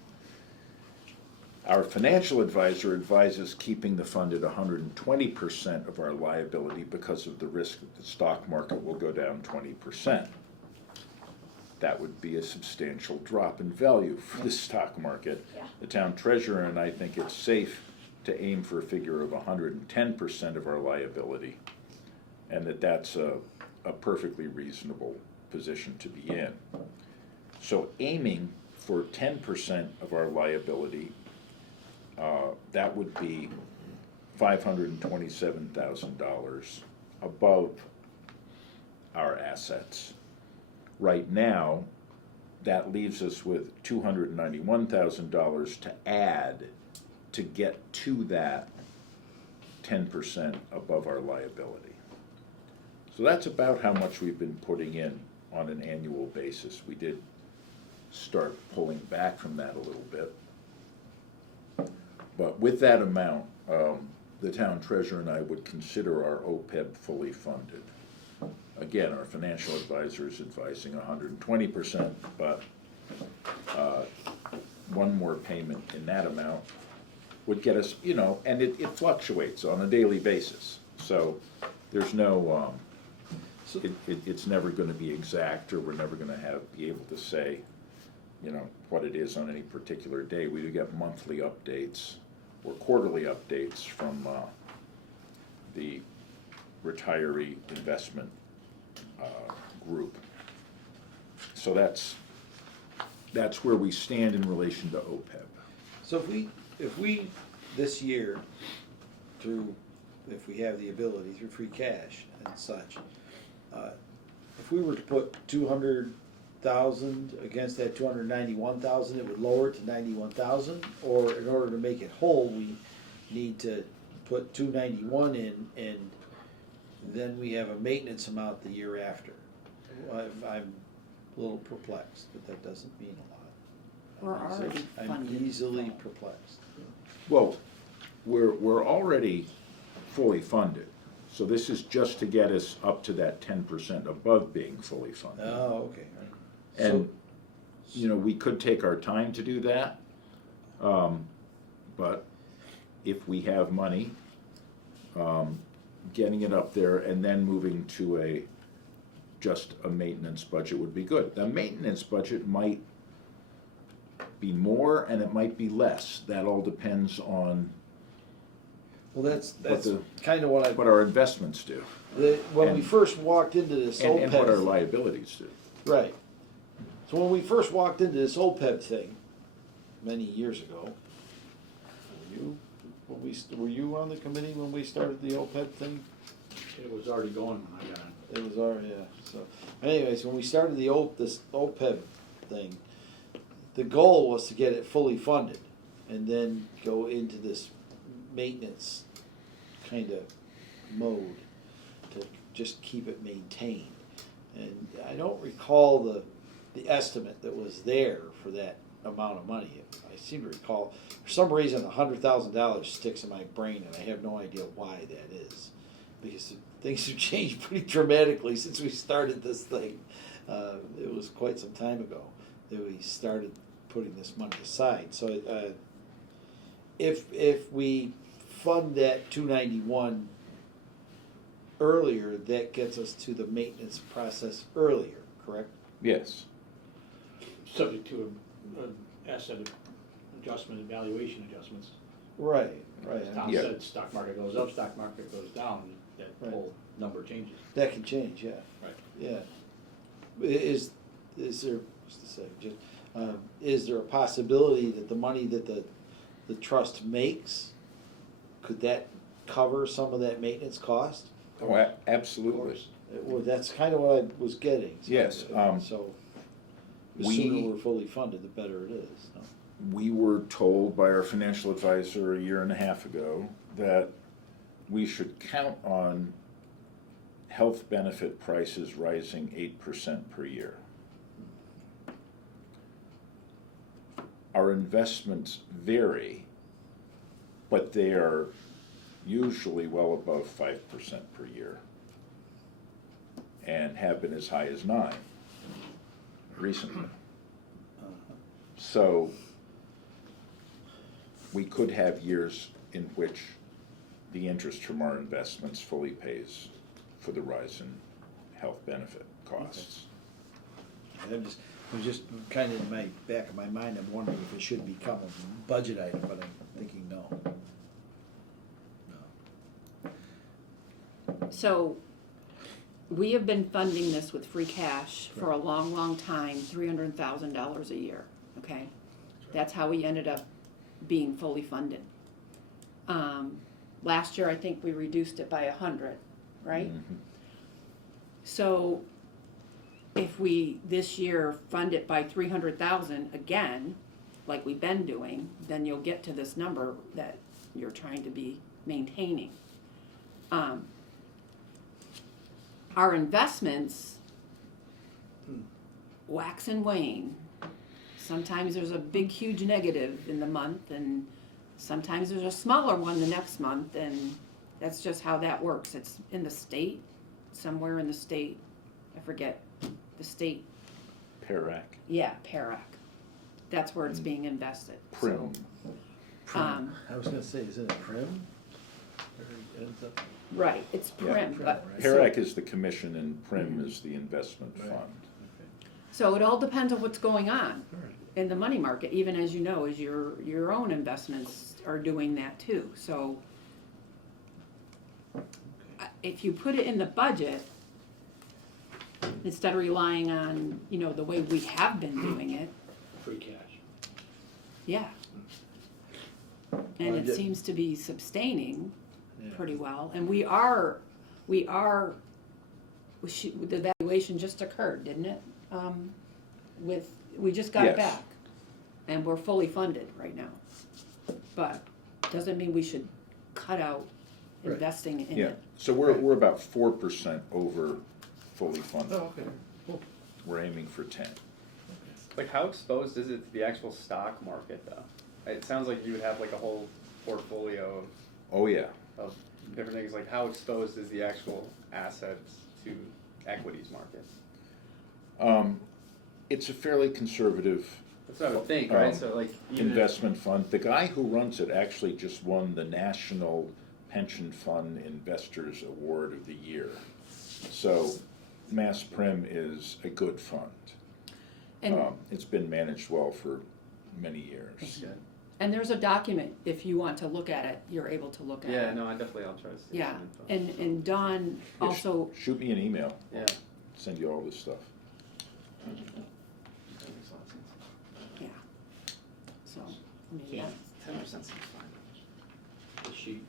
Our financial advisor advises keeping the fund at 120% of our liability because of the risk that the stock market will go down 20%. That would be a substantial drop in value for the stock market. Yeah. The town treasurer and I think it's safe to aim for a figure of 110% of our liability, and that's a perfectly reasonable position to be in. So aiming for 10% of our liability, that would be $527,000 above our assets. Right now, that leaves us with $291,000 to add to get to that 10% above our liability. So that's about how much we've been putting in on an annual basis. We did start pulling back from that a little bit. But with that amount, the town treasurer and I would consider our OPEB fully funded. Again, our financial advisor is advising 120%, but one more payment in that amount would get us, and it fluctuates on a daily basis. So there's no, it's never going to be exact, or we're never going to be able to say, what it is on any particular day. We do get monthly updates or quarterly updates from the retiree investment group. So that's where we stand in relation to OPEB. So if we this year, if we have the ability through free cash and such, if we were to put 200,000 against that 291,000, it would lower it to 91,000, or in order to make it whole, we need to put 291 in, and then we have a maintenance amount the year after. I'm a little perplexed, but that doesn't mean a lot. We're already I'm funded. easily perplexed. Well, we're already fully funded, so this is just to get us up to that 10% above being fully funded. Oh, okay. And, we could take our time to do that, but if we have money, getting it up there and then moving to just a maintenance budget would be good. The maintenance budget might be more and it might be less. That all depends on Well, that's the- kind of what what our investments do when we and- first walked into this and what our OPEB, liabilities do. right. So when we first walked into this OPEB thing, many years ago, were you on the committee when we started the OPEB thing? It was already going when I got on. It was already, yeah, so, anyways, when we started this OPEB thing, the goal was to get it fully funded, and then go into this maintenance kind of mode to just keep it maintained. And I don't recall the estimate that was there for that amount of money. I seem to recall, for some reason, $100,000 sticks in my brain, and I have no idea why that is. Because things have changed pretty dramatically since we started this thing. It was quite some time ago that we started putting this money aside. So if we fund that 291 earlier, that gets us to the maintenance process earlier, correct? Yes. Subject to an asset adjustment, valuation adjustments. Right. As Tom Yeah. said, stock market goes up, stock market goes down, that Right. whole number changes. That can change, yeah. Right. Yeah. Is there, what's to say, just, is there a possibility that the money that the trust makes, could that cover some of that maintenance cost? Oh, absolutely. Well, that's kind of what I was getting. So, Yes, So, the we- sooner we're fully funded, the better it is. No? We were told by our financial advisor a year and a half ago that we should count on health benefit prices rising 8% per year. Our investments vary, but they are usually well above 5% per year, and have been as high as 9 recently. So we could have years in which the interest from our investments fully pays for the rise in health benefit costs. I'm just kind of in my back of my mind, I'm wondering if it should become a budget item, but I'm thinking no. So, we have been funding this with free cash for a long, long time, $300,000 a year, okay? That's how we ended up being fully funded. Last year, I think we reduced it by 100, right? Mhm. So, if we, this year, fund it by 300,000 again, like we've been doing, then you'll get to this number that you're trying to be maintaining. Our investments wax and wane. Sometimes there's a big, huge negative in the month, and sometimes there's a smaller one the next month, and that's just how that works. It's in the state, somewhere in the state, I forget the state, PERAC, PERAC. That's where it's being invested. PRIM. So, I was gonna say, isn't it Prim? Or it ends up- right, it's Yeah. PRIM, Prim, but. right. PERAC is the commission and PRIM is the investment Right. fund. So it all depends on what's going on All right. in the money market, even as you know, as your own investments are doing that too. So if you put it in the budget, instead of relying on, the way we have been doing it, Free cash. yeah. Well, And I it did- seems to be sustaining Yeah. pretty well. And the valuation just occurred, didn't it? We just got it Yes. back, and we're fully funded right now. But doesn't mean we should cut out Right. investing in Yeah, it. so we're about 4% over fully funded. Oh, okay, cool. We're aiming for 10. Like, how exposed is it to the actual stock market, though? It sounds like you would have like a whole portfolio Oh, yeah. of different things. Like, how exposed is the actual assets to equities market? It's a fairly conservative That's what I would think, right? Um, So, like, even if- investment fund. The guy who runs it actually just won the National Pension Fund Investors Award of the Year. So Mass Prim is a good fund. And, It's been managed well for many years. good. and there's a document, if you want to look at it, you're able to look at it. Yeah, no, I'll try to see Yeah, some info. and Don Yeah, also, Shoot me an email, Yeah. send you all this stuff. That makes a lot of sense. yeah, so, maybe Yeah. that's, 10% seems fine. The sheet,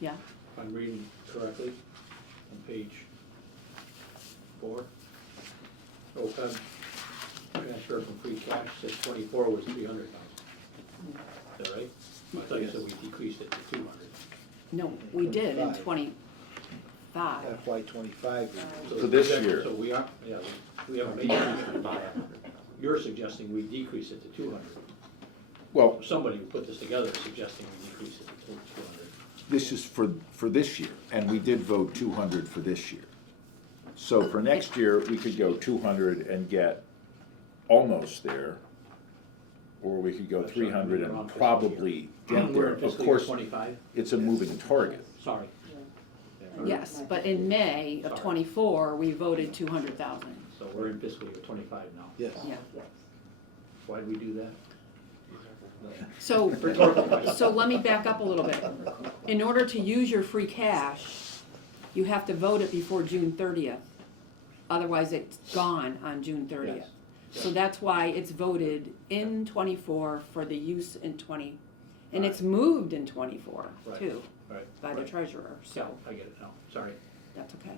yeah, if I'm reading correctly, on page 4. OPEB transfer from free cash, says 24 was 300,000. Is that right? I thought you said we decreased it to 200. No, we did in 25. 25. FY 25. So For this the- year. So we are, yeah, we haven't made it. You're suggesting we decrease it to 200. Well, Somebody who put this together is suggesting we decrease it to 200. this is for this year, and we did vote 200 for this year. So for next year, we could go 200 and get almost there, or we could go 300 and probably get We're there. in Of fiscal year course, 25? it's a moving target. Sorry. Yes, but in May of Sorry. 24, we voted 200,000. So we're in fiscal year 25 now. Yes. Yeah. Why did we do that? So, Rhetorical question. so let me back up a little bit. In order to use your free cash, you have to vote it before June 30th. Otherwise, it's gone on June 30th. Yes. So that's why it's voted in 24 for the use in 20, and it's moved in 24 Right. too, Right. by the right. treasurer, Yeah, so I get it now, sorry. that's okay.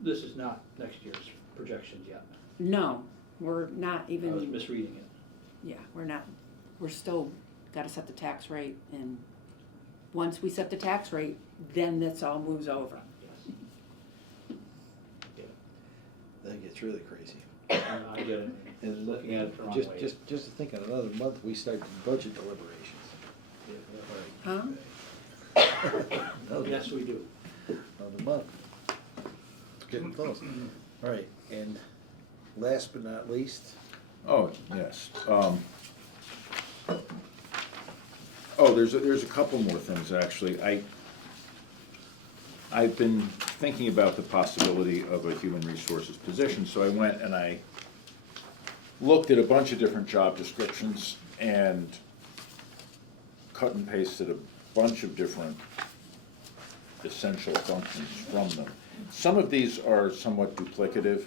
This is not next year's projections yet. No, we're not I was even, misreading it. yeah, we're not, we're still gotta set the tax rate, and once we set the tax rate, then this all moves over. Yes. That gets really crazy. I get it. And Looking at it the wrong just, way. just to think, in another month, we start the budget deliberations. Huh? Another- Yes, we do. Another month. It's getting close. All right, and last but not least, Oh, yes. Oh, there's a couple more things, actually. I've been thinking about the possibility of a human resources position, so I went and I looked at a bunch of different job descriptions and cut and pasted a bunch of different essential functions from them. Some of these are somewhat duplicative.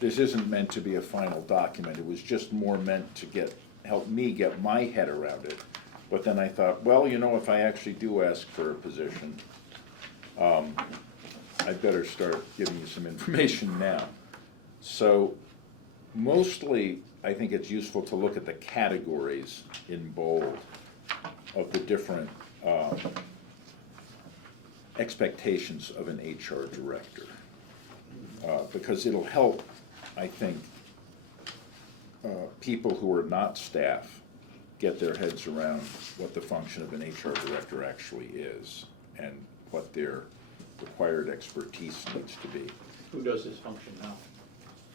This isn't meant to be a final document, it was just more meant to help me get my head around it. But then I thought, well, you know, if I actually do ask for a position, I'd better start giving you some information now. So, mostly, I think it's useful to look at the categories in bold of the different expectations of an HR director. Because it'll help, I think, people who are not staff get their heads around what the function of an HR director actually is and what their required expertise needs to be. Who does this function now?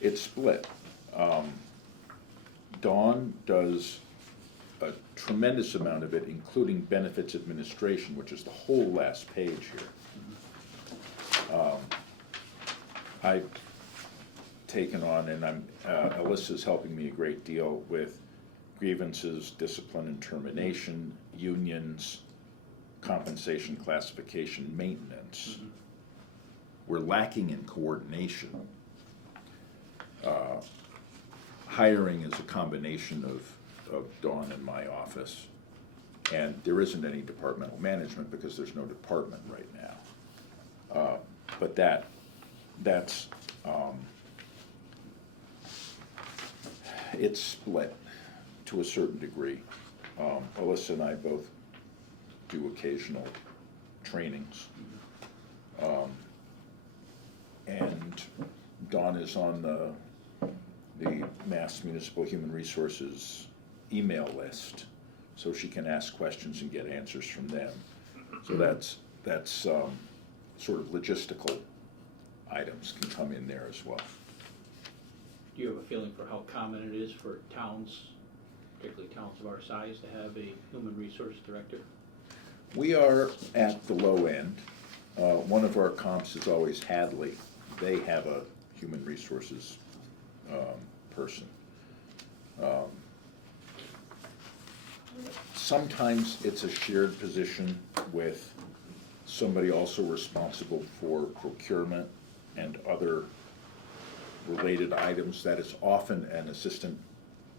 It's split. Dawn does a tremendous amount of it, including benefits administration, which is the whole last page here. I've taken on, and Alyssa's helping me a great deal with grievances, discipline and termination, unions, compensation, classification, maintenance. We're lacking in coordination. Hiring is a combination of Dawn and my office, and there isn't any departmental management because there's no department right now. But that's it's split to a certain degree. Alyssa and I both do occasional trainings. And Dawn is on the Mass Municipal Human Resources email list, so she can ask questions and get answers from them. So that's sort of logistical items can come in there as well. Do you have a feeling for how common it is for towns, particularly towns of our size, to have a human resource director? We are at the low end. One of our comps is always Hadley. They have a human resources person. Sometimes it's a shared position with somebody also responsible for procurement and other related items. That is often an assistant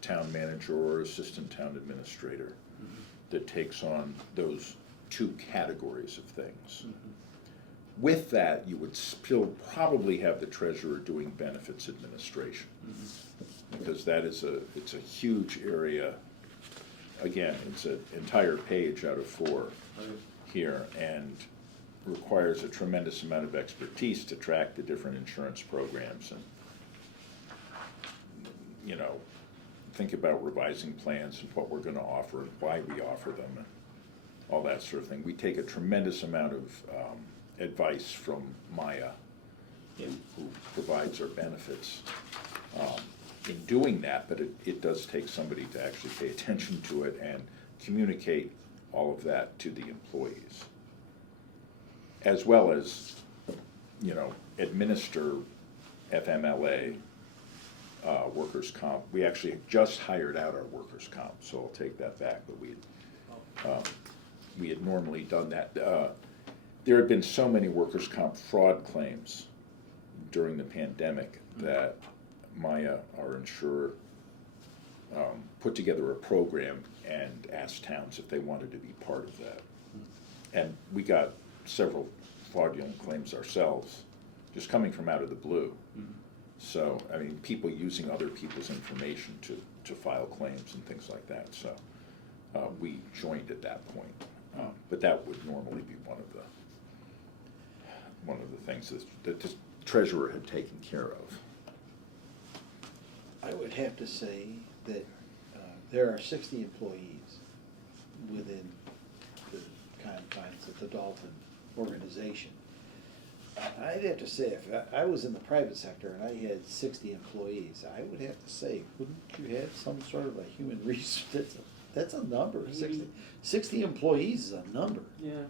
town manager or assistant town administrator that takes on those two categories of things. With that, you would still probably have the treasurer doing benefits administration. Because that is it's a huge area. Again, it's an entire page out of 4 here, and requires a tremendous amount of expertise to track the different insurance programs and, think about revising plans and what we're gonna offer and why we offer them and all that sort of thing. We take a tremendous amount of advice from Maya, who provides our benefits, in doing that, but it does take somebody to actually pay attention to it and communicate all of that to the employees, as well as, administer FMLA, workers' comp. We actually just hired out our workers' comp, so I'll take that back, but we had normally done that. There had been so many workers' comp fraud claims during the pandemic that Maya, our insurer, put together a program and asked towns if they wanted to be part of that. And we got several fraudulent claims ourselves, just coming from out of the blue. So, people using other people's information to file claims and things like that. So, we joined at that point. But that would normally be one of the things that the treasurer had taken care of. I would have to say that there are 60 employees within the confines of the Dalton organization. I'd have to say, if I was in the private sector and I had 60 employees, I would have to say, wouldn't you have some sort of a human resource? That's a number. 60 employees is a number. Yeah,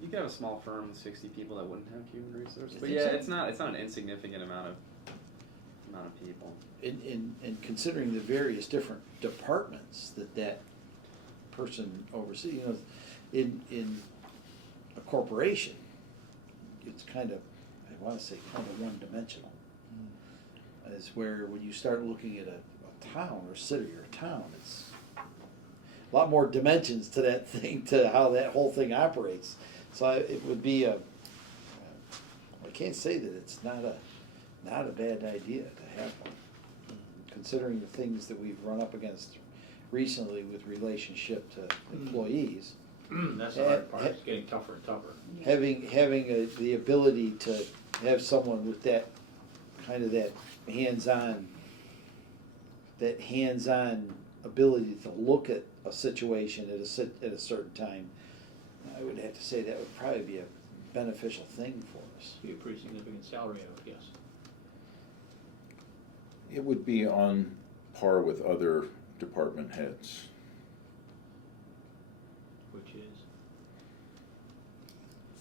you could have a small firm with 60 people that wouldn't have human resources. You But think yeah, so? it's not an insignificant amount of people. In considering the various different departments that person oversees, in a corporation, it's kind of, I want to say, kind of one-dimensional. Is where when you start looking at a town or city or a town, it's a lot more dimensions to that thing, to how that whole thing operates. So it would be I can't say that it's not a bad idea to have one, considering the things that we've run up against recently with relationship to employees. That's the hard part, it's getting tougher and tougher. Having the ability to have someone with that kind of that hands-on ability to look at a situation at a certain time, I would have to say that would probably be a beneficial thing for us. Be a pretty significant salary, I would guess. It would be on par with other department heads. Which is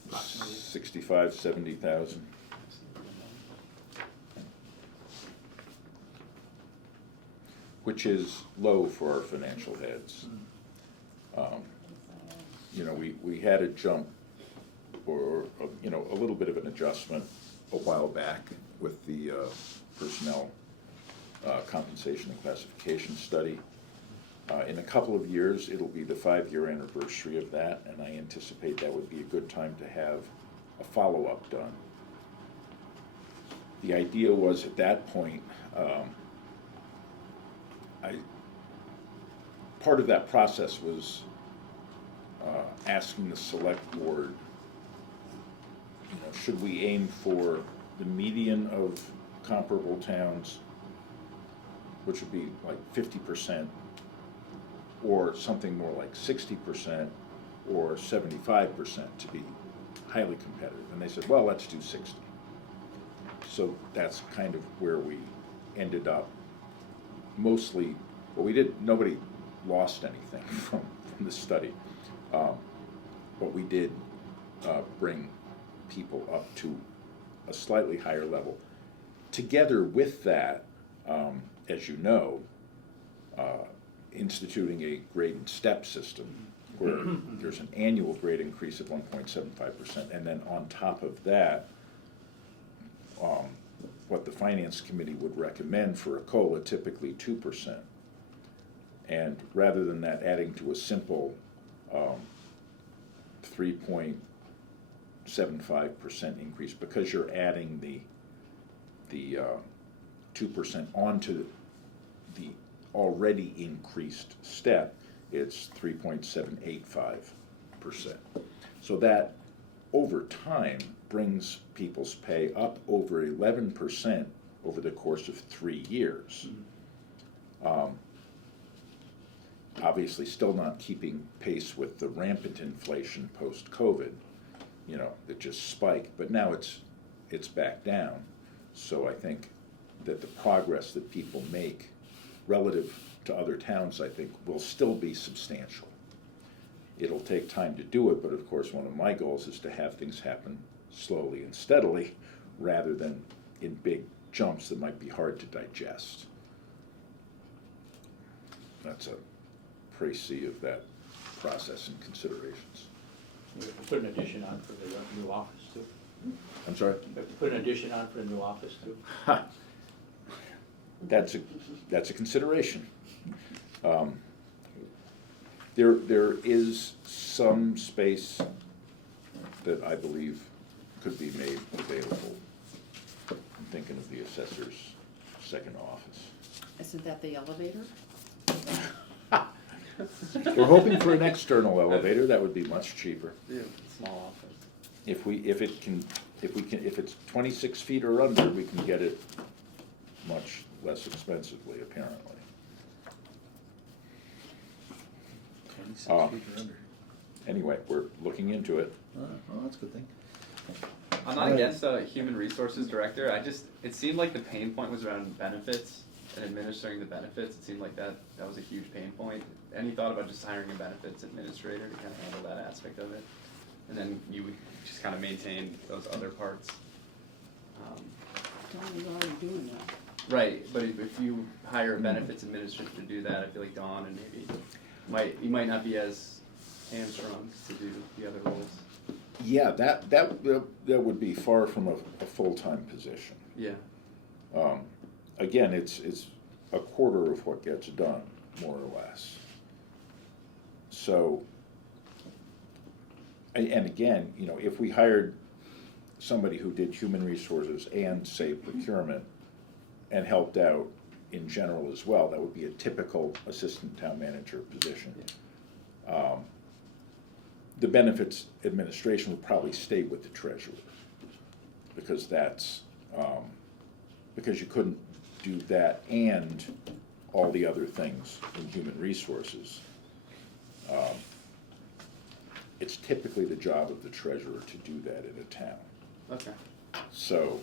approximately 65, 70,000. Which is low for our financial heads. We had a jump, or a little bit of an adjustment a while back with the personnel compensation and classification study. In a couple of years, it'll be the 5-year anniversary of that, and I anticipate that would be a good time to have a follow-up done. The idea was at that point, part of that process was asking the select board, should we aim for the median of comparable towns, which would be like 50%, or something more like 60%, or 75% to be highly competitive? And they said, well, let's do 60. So that's kind of where we ended up. Mostly, nobody lost anything from the study. But we did bring people up to a slightly higher level. Together with that, as you know, instituting a grade and step system where there's an annual grade increase of 1.75%, and then on top of that, what the finance committee would recommend for a COLA, typically 2%. And rather than that adding to a simple 3.5 0.75% increase, because you're adding the 2% onto the already increased step, it's 3.785%. So that over time brings people's pay up over 11% over the course of 3 years. Obviously still not keeping pace with the rampant inflation post-COVID, you know, that just spiked, but now it's back down. So I think that the progress that people make relative to other towns, I think, will still be substantial. It'll take time to do it, but of course one of my goals is to have things happen slowly and steadily rather than in big jumps that might be hard to digest. That's a précis of that process and considerations. We have to put an addition on for the new office too. I'm sorry? We have to put an addition on for the new office too. Ha. That's a consideration. There is some space that I believe could be made available. I'm thinking of the assessor's second office. Isn't that the elevator? We're hoping for an external elevator. That would be much cheaper. Yeah, small office. If it's 26 feet or under, we can get it much less expensively, apparently. 26 Uh, feet or under. Anyway, we're looking into it. Well, that's a good thing. I'm not against a human resources director. It seemed like the pain point was around benefits and administering the benefits. It seemed like that was a huge pain point. Any thought about just hiring a benefits administrator to kind of handle that aspect of it? And then you would just kind of maintain those other parts. Dawn's already doing that. Right, but if you hire a benefits administrator to do that, I feel like Dawn and maybe you might not be as hamstrung to do the other roles. Yeah, that would be far from a full-time position. Yeah. Again, it's a quarter of what gets done, more or less. So, and again, you know, if we hired somebody who did human resources and, say, procurement and helped out in general as well, that would be a typical assistant town manager position. Yeah. The benefits administration would probably stay with the treasurer, because because you couldn't do that and all the other things in human resources. It's typically the job of the treasurer to do that in a town. Okay. So,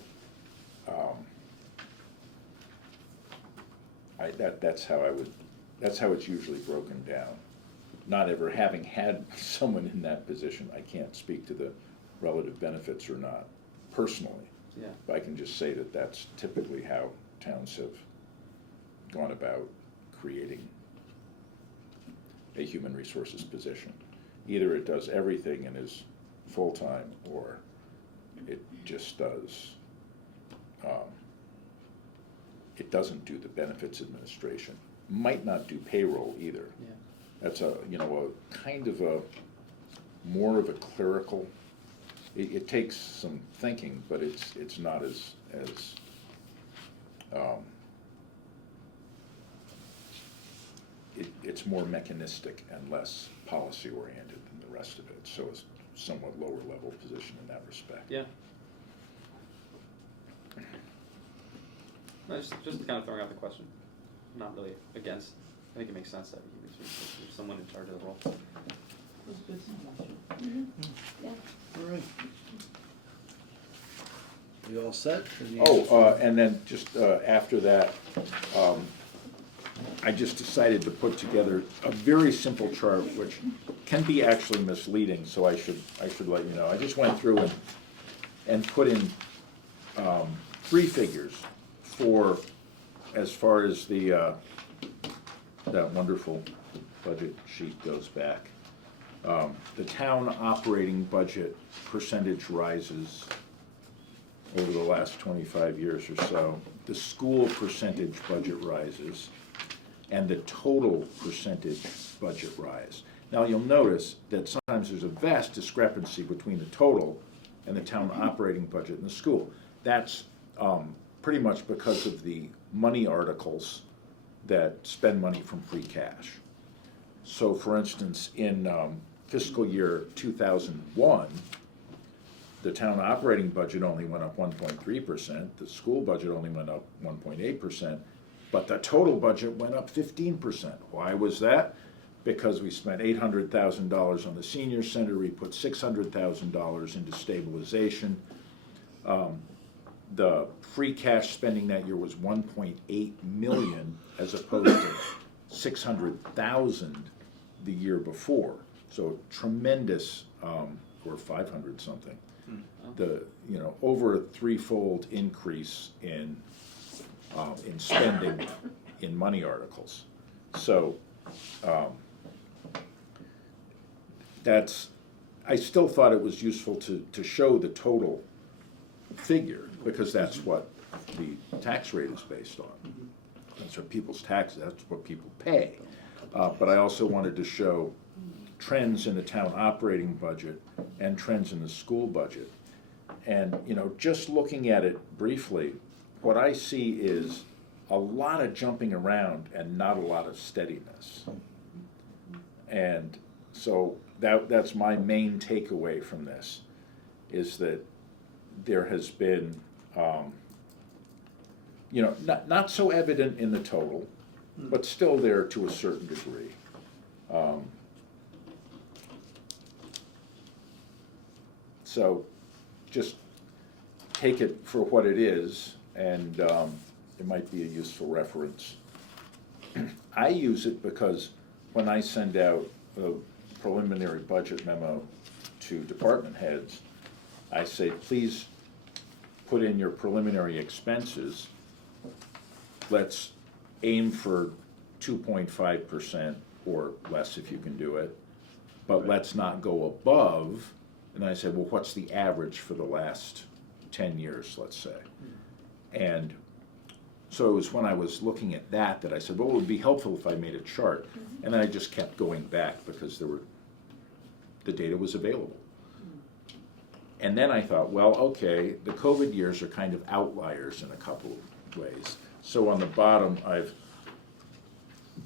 that's how it's usually broken down. Not ever having had someone in that position, I can't speak to the relative benefits or not personally. Yeah. But I can just say that that's typically how towns have gone about creating a human resources position. Either it does everything and is full-time, or it just does, it doesn't do the benefits administration. Might not do payroll either. Yeah. That's a kind of more of a clerical, it takes some thinking, but it's not as it's more mechanistic and less policy oriented than the rest of it, so it's somewhat lower level position in that respect. Yeah. No, just kind of throwing out the question. I'm not really against. I think it makes sense that there's someone in charge of the role. That's good suggestion. Yeah. All right. We all set? And then just after that, I just decided to put together a very simple chart, which can be actually misleading, so I should let you know. I just went through and put in 3 figures for, as far as the that wonderful budget sheet goes back. The town operating budget percentage rises over the last 25 years or so. The school percentage budget rises, and the total percentage budget rise. Now you'll notice that sometimes there's a vast discrepancy between the total and the town operating budget in the school. That's pretty much because of the money articles that spend money from free cash. So for instance, in fiscal year 2001, the town operating budget only went up 1.3%, the school budget only went up 1.8%, but the total budget went up 15%. Why was that? Because we spent $800,000 on the senior center, we put $600,000 into stabilization. The free cash spending that year was 1.8 million as opposed to 600,000 the year before. So tremendous, or 500 something. The, over a threefold increase in spending in money articles. So I still thought it was useful to show the total figure, because that's what the tax rate is based on. That's what people's taxes, that's what people pay. But I also wanted to show trends in the town operating budget and trends in the school budget. And, just looking at it briefly, what I see is a lot of jumping around and not a lot of steadiness. And so that's my main takeaway from this, is that there has been, not so evident in the total, but still there to a certain degree. So just take it for what it is, and it might be a useful reference. I use it because when I send out a preliminary budget memo to department heads, I say, please put in your preliminary expenses. Let's aim for 2.5% or less if you can do it, but let's not go above. And I said, well, what's the average for the last 10 years, let's say? And so it was when I was looking at that I said, well, it would be helpful if I made a chart. And then I just kept going back because the data was available. And then I thought, well, okay, the COVID years are kind of outliers in a couple of ways. So on the bottom, I've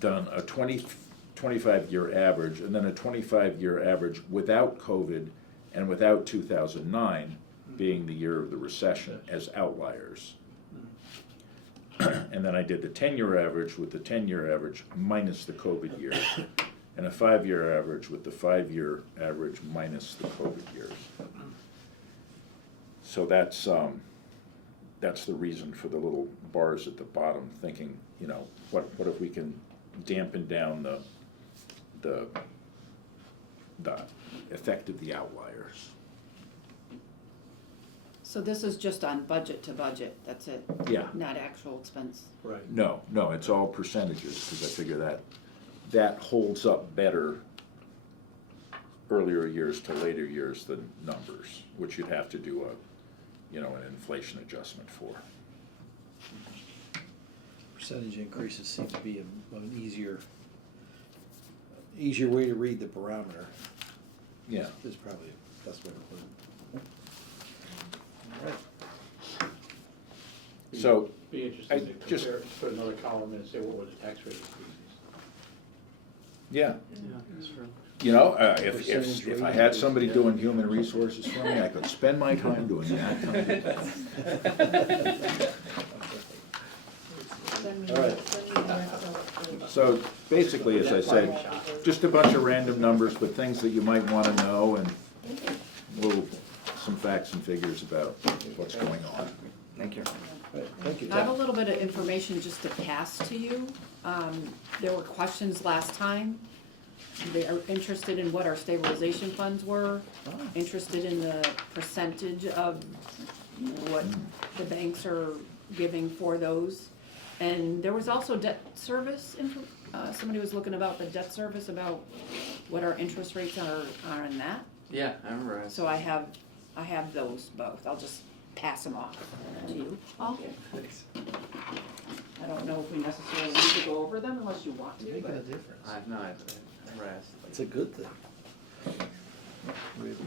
done a 25-year average, and then a 25-year average without COVID and without 2009 being the year of the recession as outliers. And then I did the 10-year average with the 10-year average minus the COVID years, and a 5-year average with the 5-year average minus the COVID years. So that's the reason for the little bars at the bottom, thinking, what if we can dampen down the effect of the outliers. So this is just on budget to budget, that's it? Yeah. Not actual expense? Right. No, it's all percentages, because I figure that holds up better earlier years to later years than numbers, which you'd have to do an inflation adjustment for. Percentage increases seem to be an easier way to read the barometer. Yeah. Is probably the best way to put it. All right. So, Be I interesting to just- compare, put another column in and say what were the tax rate increases. yeah, Yeah, that's true. if I had somebody doing human resources for me, I could spend my time doing that kind of stuff. Send me All right. send me the rest of the- So basically, as I said, just a bunch of random numbers, but things that you might want to know, and some facts and figures about what's going on. Thank you. All right, thank you, I have a Tom. little bit of information just to pass to you. There were questions last time. They are interested in what our stabilization funds were, interested in the percentage of what the banks are giving for those. And there was also debt service, somebody was looking about the debt service, about what our interest rates are in that. Yeah, I remember. So I have those both. I'll just pass them off to you. Thanks. I don't know if we necessarily need to go over them unless you want to, Making a but difference. I've never asked. It's a good thing.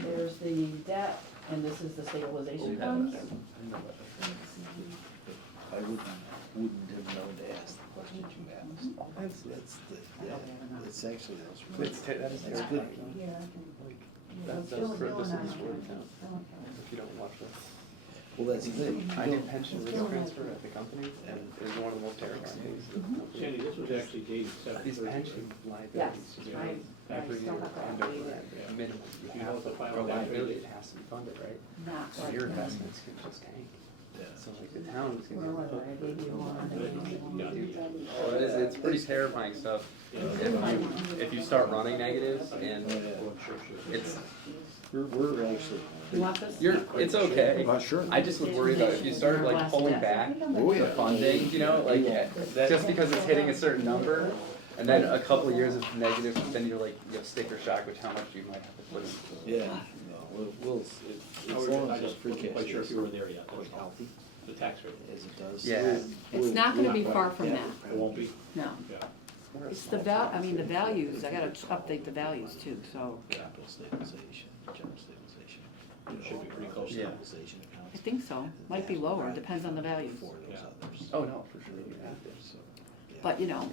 There's the debt And this is the stabilization Yeah, funds? I didn't know about that. I wouldn't have known to ask the question you asked. It's actually, That is that's good. terrifying. Yeah, I can. That's Still for this doing is that. word count, if you don't watch this. Well, that's the thing. I did pension risk transfer at the company, and it was one of the most terrifying things. of the company. Sandy, this was actually dated seven These thirty. pension liabilities, Yeah. right, every I still year, have to end update over it. a minimum, you You know have what the to, final for tax rate liability, is? it has to be funded, right? Not So right your now. investments can just tank. So like the town is Where gonna was put. I? I gave you one, I gave you one. Oh, it's pretty terrifying stuff. If you start running negatives and it's, We're actually. You want this? it's okay. Sure. I just would worry about if you start like pulling back the funding, you know, like just because it's hitting a certain number, and then a couple of years of negative, then you're like, you have sticker shock, which how much you might have to put in. Yeah, no, we'll, as long I as it's just free wasn't cash. quite sure if you were there yet, Quite healthy the tax rate. as it does. Yeah. It's not gonna be far from that, It won't be, no. yeah. It's the I mean, the values, I gotta update the values too, so Capital stabilization, general stabilization. It should be pretty close. Yeah. Stabilization accounts. I think so. Might be lower, depends on the values. For those Yeah. others. Oh, no, for sure, you have to. So, yeah. But, you know,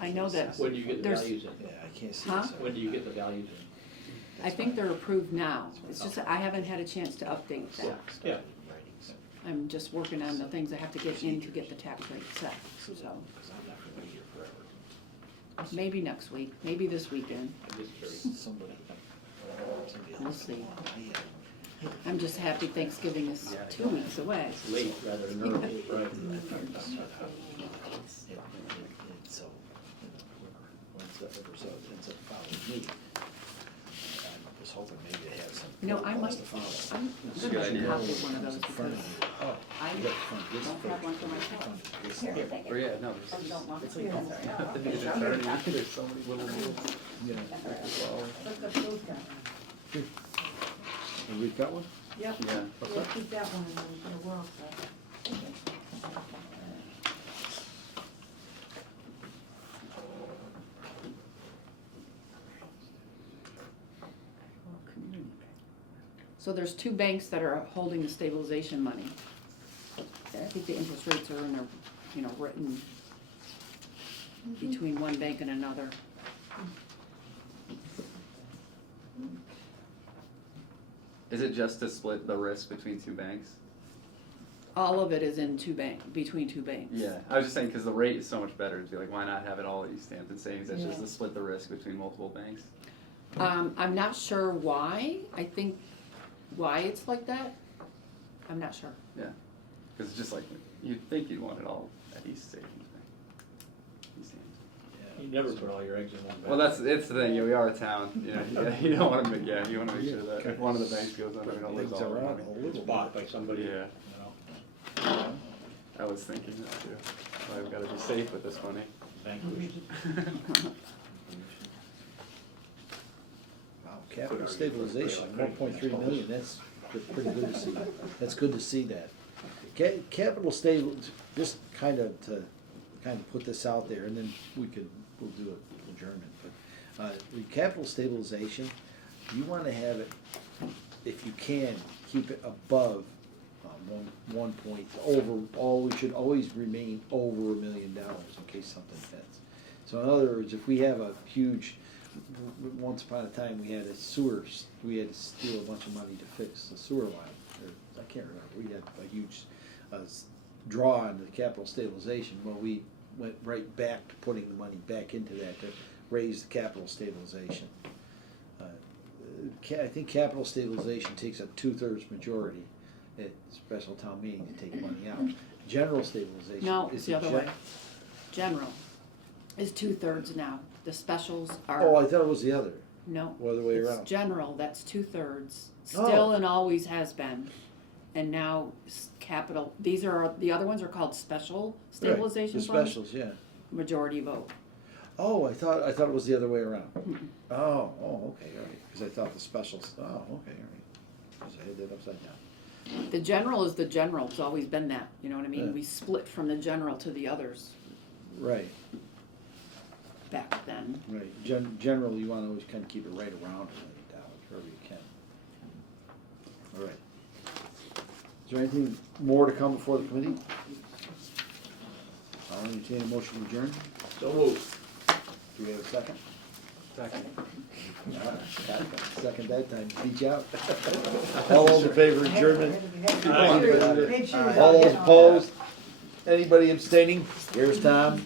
I know that, When do you get the There's- values in? Yeah, I can't see Huh? this. When do you get the values in? I think they're approved now. It's just that I haven't had a chance to update that. Yeah. I'm just working on the things I have to get in to get the tax rate set, so Because I'm not gonna be here forever. maybe next week, maybe this weekend. I'm just curious. Somebody We'll else. see. I'm just happy Thanksgiving is 2 weeks away. It's late rather than early, right? So, once the ever so ends up following me, I was hoping maybe they have some. You know, I might, to follow. I'm Good gonna make a idea. copy of one of those It's in front because of you. Oh, I you got to fund this don't have one for myself. fund this thing. Or yeah, no, there's so many little rules. Yeah. Look up those guys. And we've got one? Yep. Yeah. We'll keep that one and then we're all set. So there's 2 banks that are holding the stabilization money. I think the interest rates are in there, you know, written between one bank and another. Is it just to split the risk between two banks? All of it is in between 2 banks. Yeah, I was just saying, because the rate is so much better, to be like, why not have it all at East Hampton Savings, that's just Yeah. to split the risk between multiple banks? I'm not sure why, I think why it's like that, I'm not sure. Yeah, because it's just like, you'd think you'd want it all at East Savings Bank. East Hampton. You never put all your eggs in one basket. Well, it's the thing, we are a town, you know, you don't wanna make, you wanna make sure that if one of the banks goes under, we don't lose Things all the around money. a It's little bought bit. by somebody, you Yeah. know, I was thinking that too, I've gotta be safe with this money. vanquished. Wow, capital stabilization, 1.3 million, that's pretty good to see. That's good to see that. Capital stable, just kind of put this out there, and then we'll do an adjournment. But the capital stabilization, you want to have it, if you can, keep it above 1 point, we should always remain over $1 million in case something fits. So in other words, if we have a huge, once upon a time, we had we had to steal a bunch of money to fix the sewer line, or, I can't remember, we had a huge draw on the capital stabilization, well, we went right back to putting the money back into that to raise the capital stabilization. I think capital stabilization takes a 2/3 majority at special town meeting to take money out. General stabilization. No, is it's the a other way. General is 2/3 now, the specials are. Oh, I thought it was the other. No. Other way it's around. General, that's 2/3, Oh. still and always has been. And now capital, the other ones are called special stabilization Right, funds. the specials, yeah. Majority vote. Oh, I thought it was the other way around. Mm-mm. Oh, okay, all right, because I thought the specials, okay, all right. Because I had that upside down. The general is the general, it's always been that, you know what I mean? Yeah. We split from the general to the others Right, back then. right. Generally, you want to always kind of keep it right around $1 million, wherever you can. All right. Is there anything more to come before the committee? I'll entertain a motion to adjourn. So moved. Do we have a second? Second. Second that time, beat you out. All those in favor of adjournment? Make sure you All don't those get- opposed? Anybody abstaining? Here's Tom.